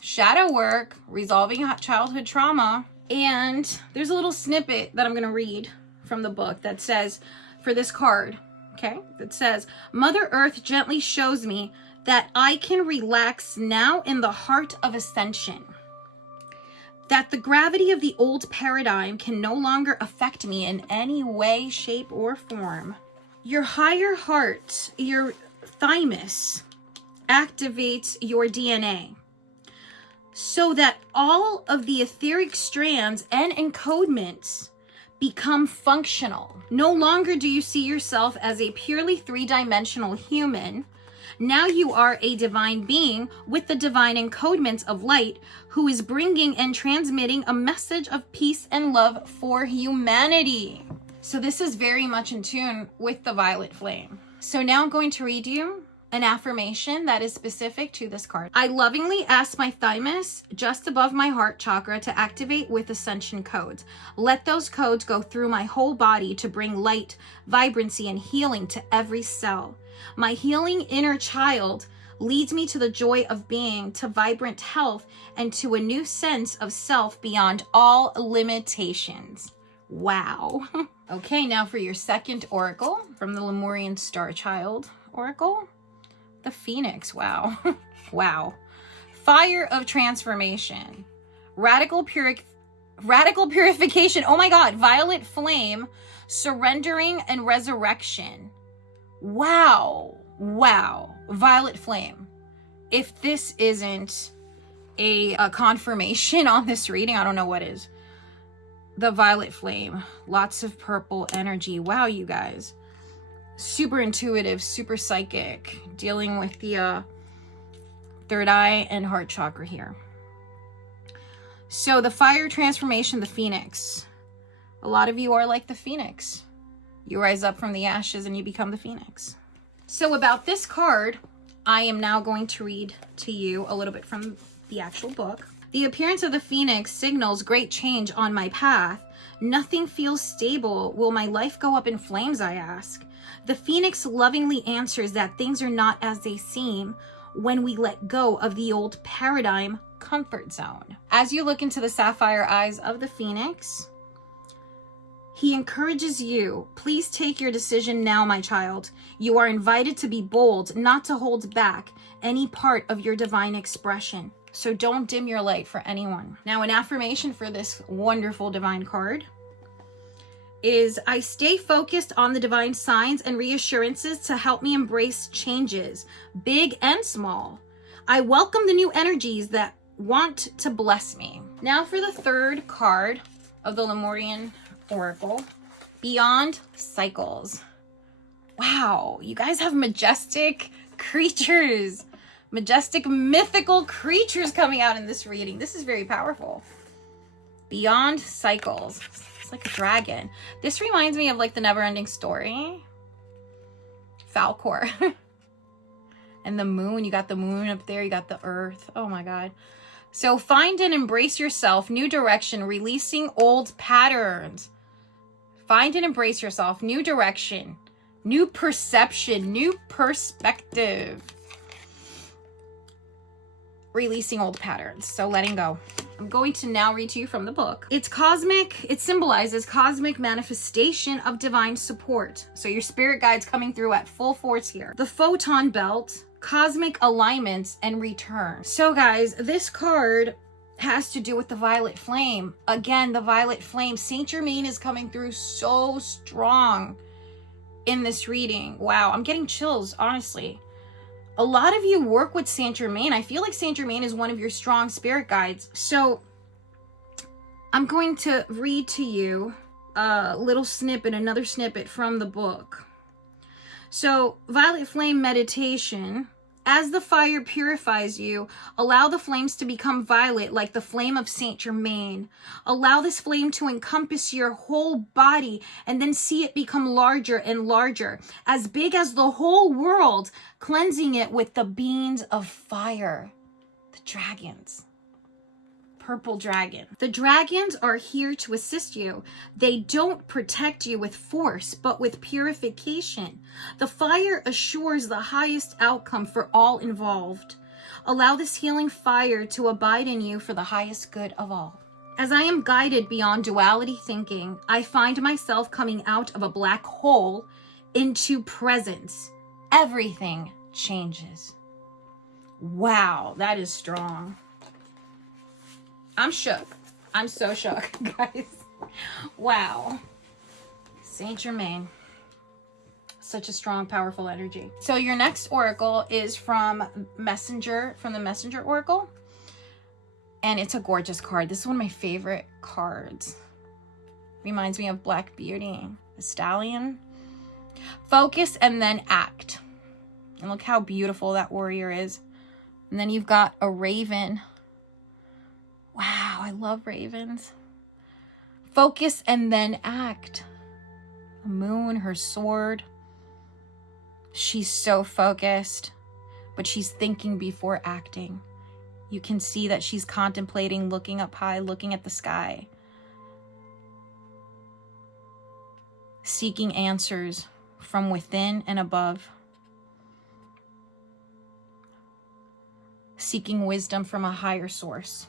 Shadow work, resolving childhood trauma. And there's a little snippet that I'm going to read from the book that says, for this card, okay, that says, Mother Earth gently shows me that I can relax now in the heart of ascension. That the gravity of the old paradigm can no longer affect me in any way, shape, or form. Your higher heart, your thymus, activates your DNA so that all of the etheric strands and encodements become functional. No longer do you see yourself as a purely three-dimensional human. Now you are a divine being with the divine encodements of light who is bringing and transmitting a message of peace and love for humanity. So this is very much in tune with the violet flame. So now I'm going to read you an affirmation that is specific to this card. I lovingly ask my thymus just above my heart chakra to activate with ascension codes. Let those codes go through my whole body to bring light, vibrancy, and healing to every cell. My healing inner child leads me to the joy of being, to vibrant health, and to a new sense of self beyond all limitations. Wow. Okay, now for your second oracle from the Lemurian Star Child Oracle. The Phoenix, wow. Wow. Fire of transformation. Radical purification. Oh my God. Violet flame. Surrendering and resurrection. Wow. Wow. Violet flame. If this isn't a confirmation on this reading, I don't know what is. The violet flame. Lots of purple energy. Wow, you guys. Super intuitive, super psychic, dealing with the third eye and heart chakra here. So the fire transformation, the phoenix. A lot of you are like the phoenix. You rise up from the ashes and you become the phoenix. So about this card, I am now going to read to you a little bit from the actual book. The appearance of the phoenix signals great change on my path. Nothing feels stable. Will my life go up in flames, I ask? The phoenix lovingly answers that things are not as they seem when we let go of the old paradigm comfort zone. As you look into the sapphire eyes of the phoenix, he encourages you, please take your decision now, my child. You are invited to be bold, not to hold back any part of your divine expression. So don't dim your light for anyone. Now, an affirmation for this wonderful divine card is, I stay focused on the divine signs and reassurances to help me embrace changes, big and small. I welcome the new energies that want to bless me. Now for the third card of the Lemurian Oracle, Beyond Cycles. Wow, you guys have majestic creatures, majestic mythical creatures coming out in this reading. This is very powerful. Beyond Cycles. It's like a dragon. This reminds me of like the Never-Ending Story. Falcor. And the moon. You got the moon up there. You got the earth. Oh my God. So find and embrace yourself. New direction. Releasing old patterns. Find and embrace yourself. New direction. New perception. New perspective. Releasing old patterns. So letting go. I'm going to now read to you from the book. It's cosmic. It symbolizes cosmic manifestation of divine support. So your spirit guide's coming through at full force here. The photon belt, cosmic alignments, and return. So guys, this card has to do with the violet flame. Again, the violet flame. Saint Germain is coming through so strong in this reading. Wow, I'm getting chills, honestly. A lot of you work with Saint Germain. I feel like Saint Germain is one of your strong spirit guides. So I'm going to read to you a little snippet, another snippet from the book. So, violet flame meditation. As the fire purifies you, allow the flames to become violet like the flame of Saint Germain. Allow this flame to encompass your whole body and then see it become larger and larger, as big as the whole world, cleansing it with the beams of fire. The dragons. Purple dragon. The dragons are here to assist you. They don't protect you with force, but with purification. The fire assures the highest outcome for all involved. Allow this healing fire to abide in you for the highest good of all. As I am guided beyond duality thinking, I find myself coming out of a black hole into presence. Everything changes. Wow, that is strong. I'm shook. I'm so shook, guys. Wow. Saint Germain. Such a strong, powerful energy. So your next oracle is from the Messenger Oracle. And it's a gorgeous card. This is one of my favorite cards. Reminds me of Black Beauty, the stallion. Focus and then act. And look how beautiful that warrior is. And then you've got a raven. Wow, I love ravens. Focus and then act. A moon, her sword. She's so focused, but she's thinking before acting. You can see that she's contemplating, looking up high, looking at the sky. Seeking answers from within and above. Seeking wisdom from a higher source.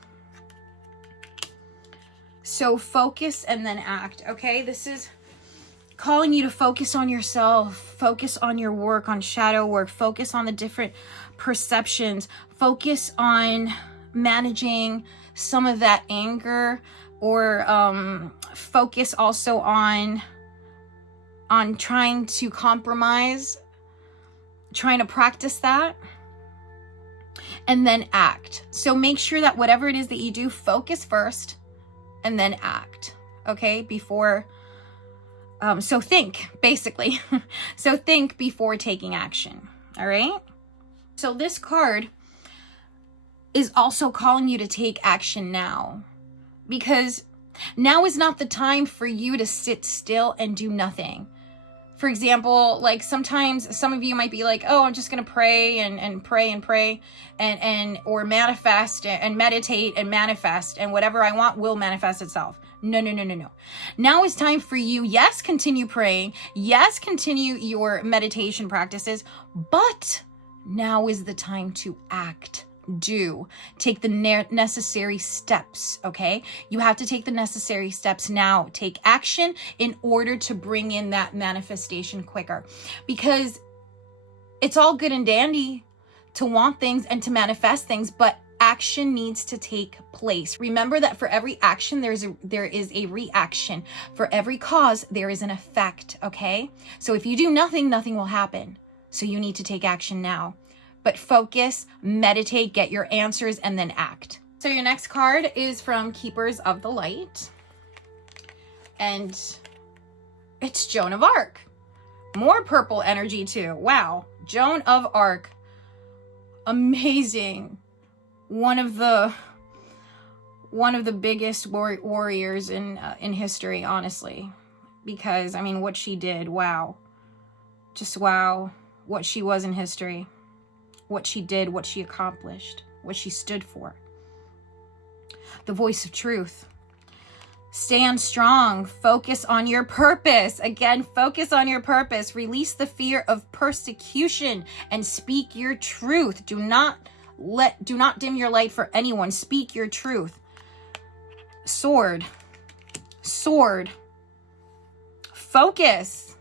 So focus and then act, okay? This is calling you to focus on yourself, focus on your work, on shadow work, focus on the different perceptions, focus on managing some of that anger, or focus also on trying to compromise, trying to practice that, and then act. So make sure that whatever it is that you do, focus first, and then act, okay? Before, so think, basically. So think before taking action, all right? So this card is also calling you to take action now, because now is not the time for you to sit still and do nothing. For example, like sometimes some of you might be like, oh, I'm just going to pray and pray and pray and or manifest and meditate and manifest, and whatever I want will manifest itself. No. Now is time for you. Yes, continue praying. Yes, continue your meditation practices, but now is the time to act. Take the necessary steps, okay? You have to take the necessary steps now. Take action in order to bring in that manifestation quicker, because it's all good and dandy to want things and to manifest things, but action needs to take place. Remember that for every action, there is a reaction. For every cause, there is an effect, okay? So if you do nothing, nothing will happen. So you need to take action now. But focus, meditate, get your answers, and then act. So your next card is from Keepers of the Light. And it's Joan of Arc. More purple energy too. Wow. Joan of Arc. Amazing. One of the biggest warriors in history, honestly. Because, I mean, what she did, wow. Just wow. What she was in history. What she did, what she accomplished, what she stood for. The voice of truth. Stand strong. Focus on your purpose. Again, focus on your purpose. Release the fear of persecution and speak your truth. Do not dim your light for anyone. Speak your truth. Sword. Focus.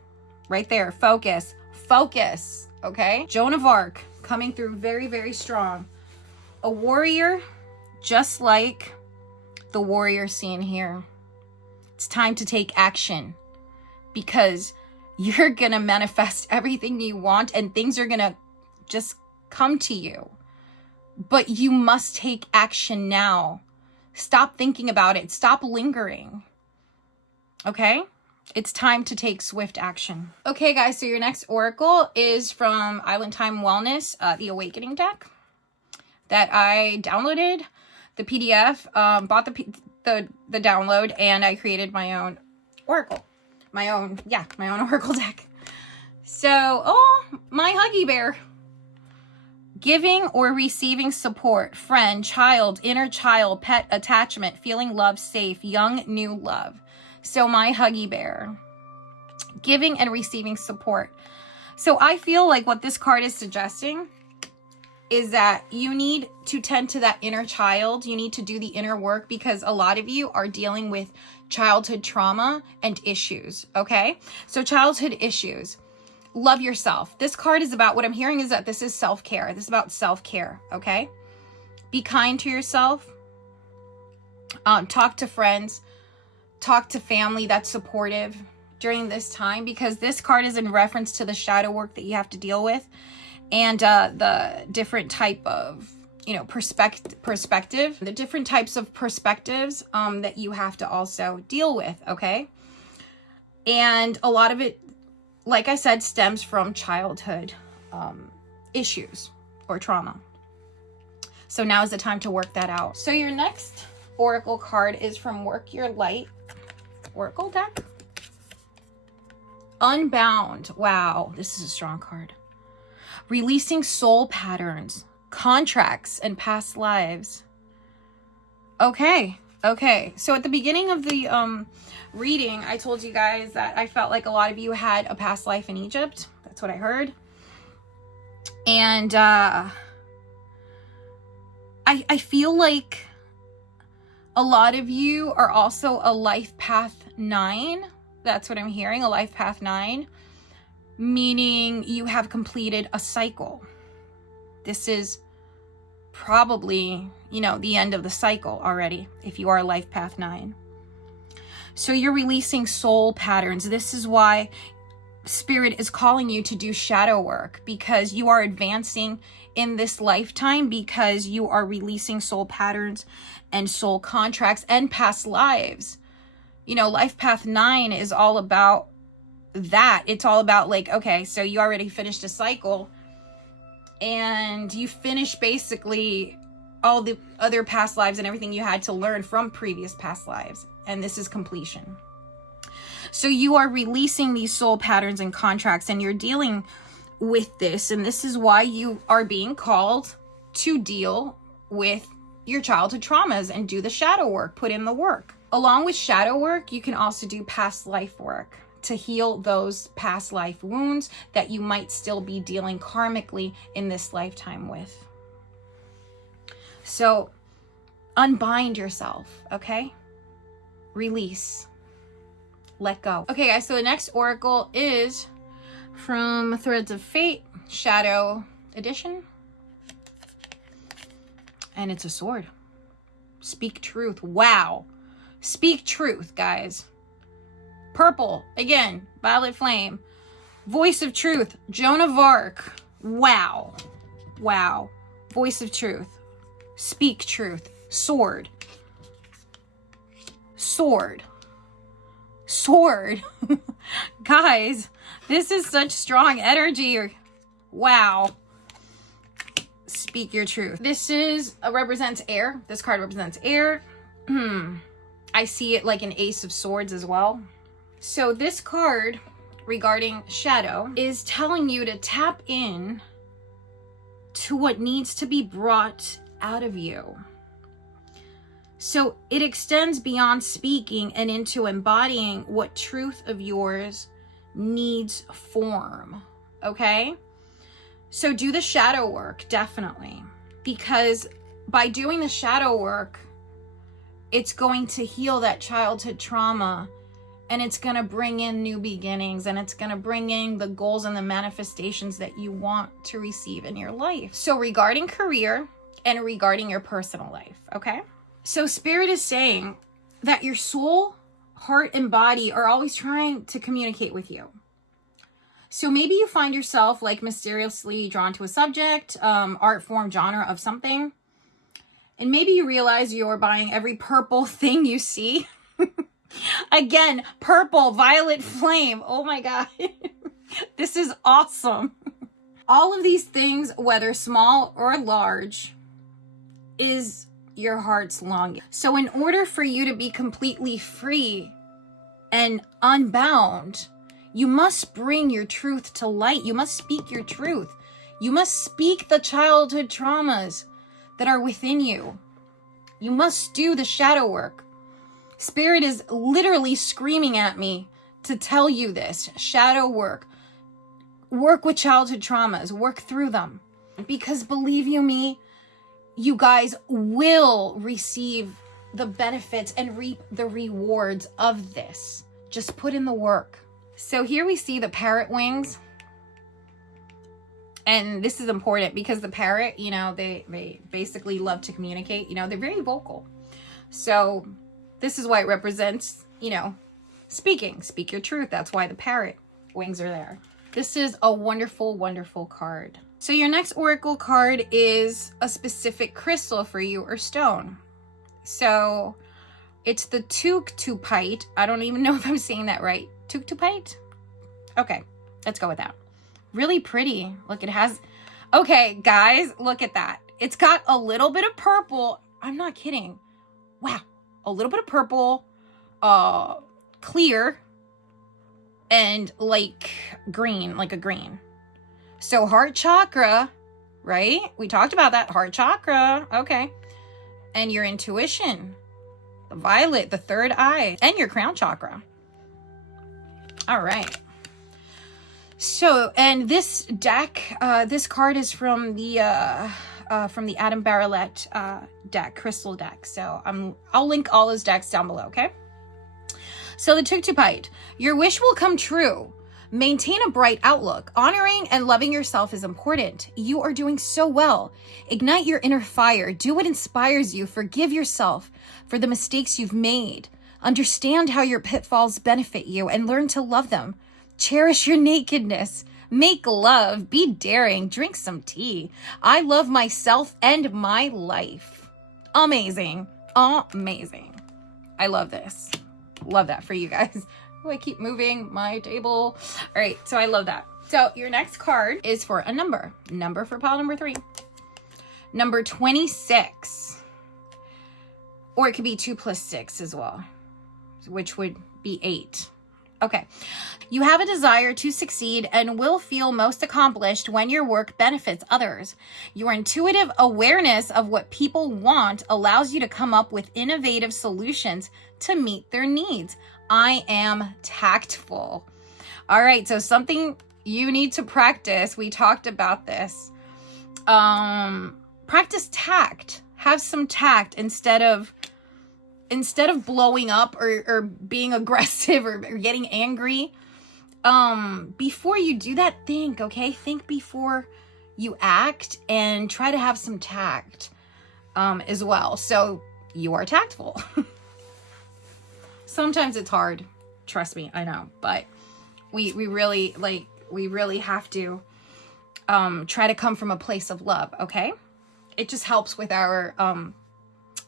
Right there. Focus. Okay? Joan of Arc. Coming through very, very strong. A warrior, just like the warrior scene here, it's time to take action, because you're gonna manifest everything you want and things are gonna just come to you. But you must take action now. Stop thinking about it. Stop lingering. Okay? It's time to take swift action. Okay, guys, so your next oracle is from Island Time Wellness, the Awakening deck that I downloaded, the PDF, bought the download, and I created my own oracle. My own oracle deck. So, oh, my Huggy Bear. Giving or receiving support, friend, child, inner child, pet attachment, feeling love, safe, young, new love. So my Huggy Bear. Giving and receiving support. So I feel like what this card is suggesting is that you need to tend to that inner child. You need to do the inner work, because a lot of you are dealing with childhood trauma and issues, okay? So childhood issues. Love yourself. This card is about, what I'm hearing is that this is self-care. This is about self-care, okay? Be kind to yourself. Talk to friends. Talk to family that's supportive during this time, because this card is in reference to the shadow work that you have to deal with, and the different type of, perspective, the different types of perspectives that you have to also deal with, okay? And a lot of it, like I said, stems from childhood issues or trauma. So now is the time to work that out. So your next oracle card is from Work Your Light Oracle deck. Unbound. Wow, this is a strong card. Releasing soul patterns, contracts, and past lives. Okay. So at the beginning of the reading, I told you guys that I felt like a lot of you had a past life in Egypt. That's what I heard. And I feel like a lot of you are also a life path 9. That's what I'm hearing, a life path 9, meaning you have completed a cycle. This is probably, the end of the cycle already, if you are a life path 9. So you're releasing soul patterns. This is why Spirit is calling you to do shadow work, because you are advancing in this lifetime, because you are releasing soul patterns and soul contracts and past lives. Life path 9 is all about that. It's all about like, okay, so you already finished a cycle and you finished basically all the other past lives and everything you had to learn from previous past lives. And this is completion. So you are releasing these soul patterns and contracts, and you're dealing with this. And this is why you are being called to deal with your childhood traumas and do the shadow work, put in the work. Along with shadow work, you can also do past life work to heal those past life wounds that you might still be dealing karmically in this lifetime with. So unbind yourself, okay? Release. Let go. Okay, guys, so the next oracle is from Threads of Fate, Shadow Edition. And it's a sword. Speak truth. Wow. Speak truth, guys. Purple, again, Violet Flame. Voice of Truth, Joan of Arc. Wow. Wow. Voice of Truth. Speak truth. Sword. Sword. Sword. Guys, this is such strong energy. Wow. Speak your truth. This represents air. This card represents air. I see it like an Ace of Swords as well. So this card regarding shadow is telling you to tap in to what needs to be brought out of you. So it extends beyond speaking and into embodying what truth of yours needs form, okay? So do the shadow work, definitely. Because by doing the shadow work, it's going to heal that childhood trauma, and it's going to bring in new beginnings, and it's going to bring in the goals and the manifestations that you want to receive in your life. So regarding career, and regarding your personal life, okay? So Spirit is saying that your soul, heart, and body are always trying to communicate with you. So maybe you find yourself like mysteriously drawn to a subject, art form, genre of something. And maybe you realize you're buying every purple thing you see. Again, purple, violet flame. Oh my God. This is awesome. All of these things, whether small or large, is your heart's longing. So in order for you to be completely free and unbound, you must bring your truth to light. You must speak your truth. You must speak the childhood traumas that are within you. You must do the shadow work. Spirit is literally screaming at me to tell you this. Shadow work. Work with childhood traumas. Work through them. Because believe you me, you guys will receive the benefits and reap the rewards of this. Just put in the work. So here we see the parrot wings. And this is important because the parrot, you know, they basically love to communicate. You know, they're very vocal. So this is why it represents, you know, speaking. Speak your truth. That's why the parrot wings are there. This is a wonderful, wonderful card. So your next oracle card is a specific crystal for you or stone. So it's the Tuktupite. I don't even know if I'm saying that right. Tuktupite? Okay, let's go with that. Really pretty. Look, it has... Okay, guys, look at that. It's got a little bit of purple. I'm not kidding. Wow. A little bit of purple, clear, and like green, like a green. So heart chakra, right? We talked about that. Heart chakra. Okay. And your intuition, the violet, the third eye, and your crown chakra. All right. So, and this deck, this card is from the Adam Barilette deck, crystal deck. So I'll link all those decks down below, okay? So the Tuktupite, your wish will come true. Maintain a bright outlook. Honoring and loving yourself is important. You are doing so well. Ignite your inner fire. Do what inspires you. Forgive yourself for the mistakes you've made. Understand how your pitfalls benefit you and learn to love them. Cherish your nakedness. Make love. Be daring. Drink some tea. I love myself and my life. Amazing. Amazing. I love this. Love that for you guys. Oh, I keep moving my table. All right, so I love that. So your next card is for a number. Number for pile number 3. Number 26. Or it could be 2 plus 6 as well, which would be 8. Okay. You have a desire to succeed and will feel most accomplished when your work benefits others. Your intuitive awareness of what people want allows you to come up with innovative solutions to meet their needs. I am tactful. All right, so something you need to practice. We talked about this. Practice tact. Have some tact instead of blowing up or being aggressive or getting angry. Before you do that, think, okay? Think before you act and try to have some tact as well. So you are tactful. Sometimes it's hard. Trust me, I know. But we really have to try to come from a place of love, okay? It just helps with our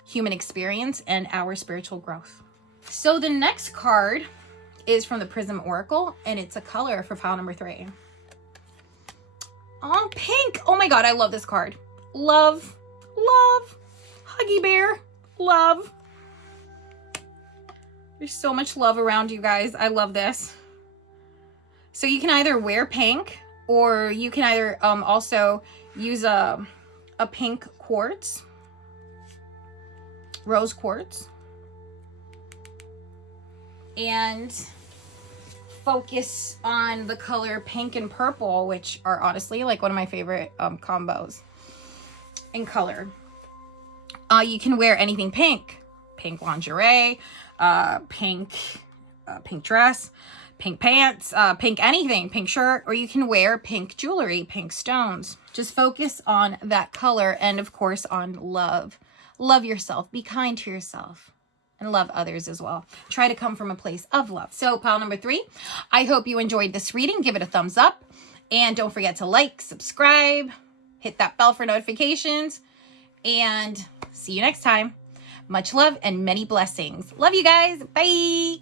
human experience and our spiritual growth. So the next card is from the Prism Oracle, and it's a color for pile number 3. Oh, pink. Oh my God, I love this card. Love, love, Huggy Bear, love. There's so much love around you guys. I love this. So you can either wear pink, or you can either also use a pink quartz, rose quartz, and focus on the color pink and purple, which are honestly like one of my favorite combos in color. You can wear anything pink lingerie, pink dress, pink pants, pink anything, pink shirt, or you can wear pink jewelry, pink stones. Just focus on that color and of course on love. Love yourself, be kind to yourself, and love others as well. Try to come from a place of love. So pile number 3, I hope you enjoyed this reading. Give it a thumbs up and don't forget to like, subscribe, hit that bell for notifications, and see you next time. Much love and many blessings. Love you guys. Bye.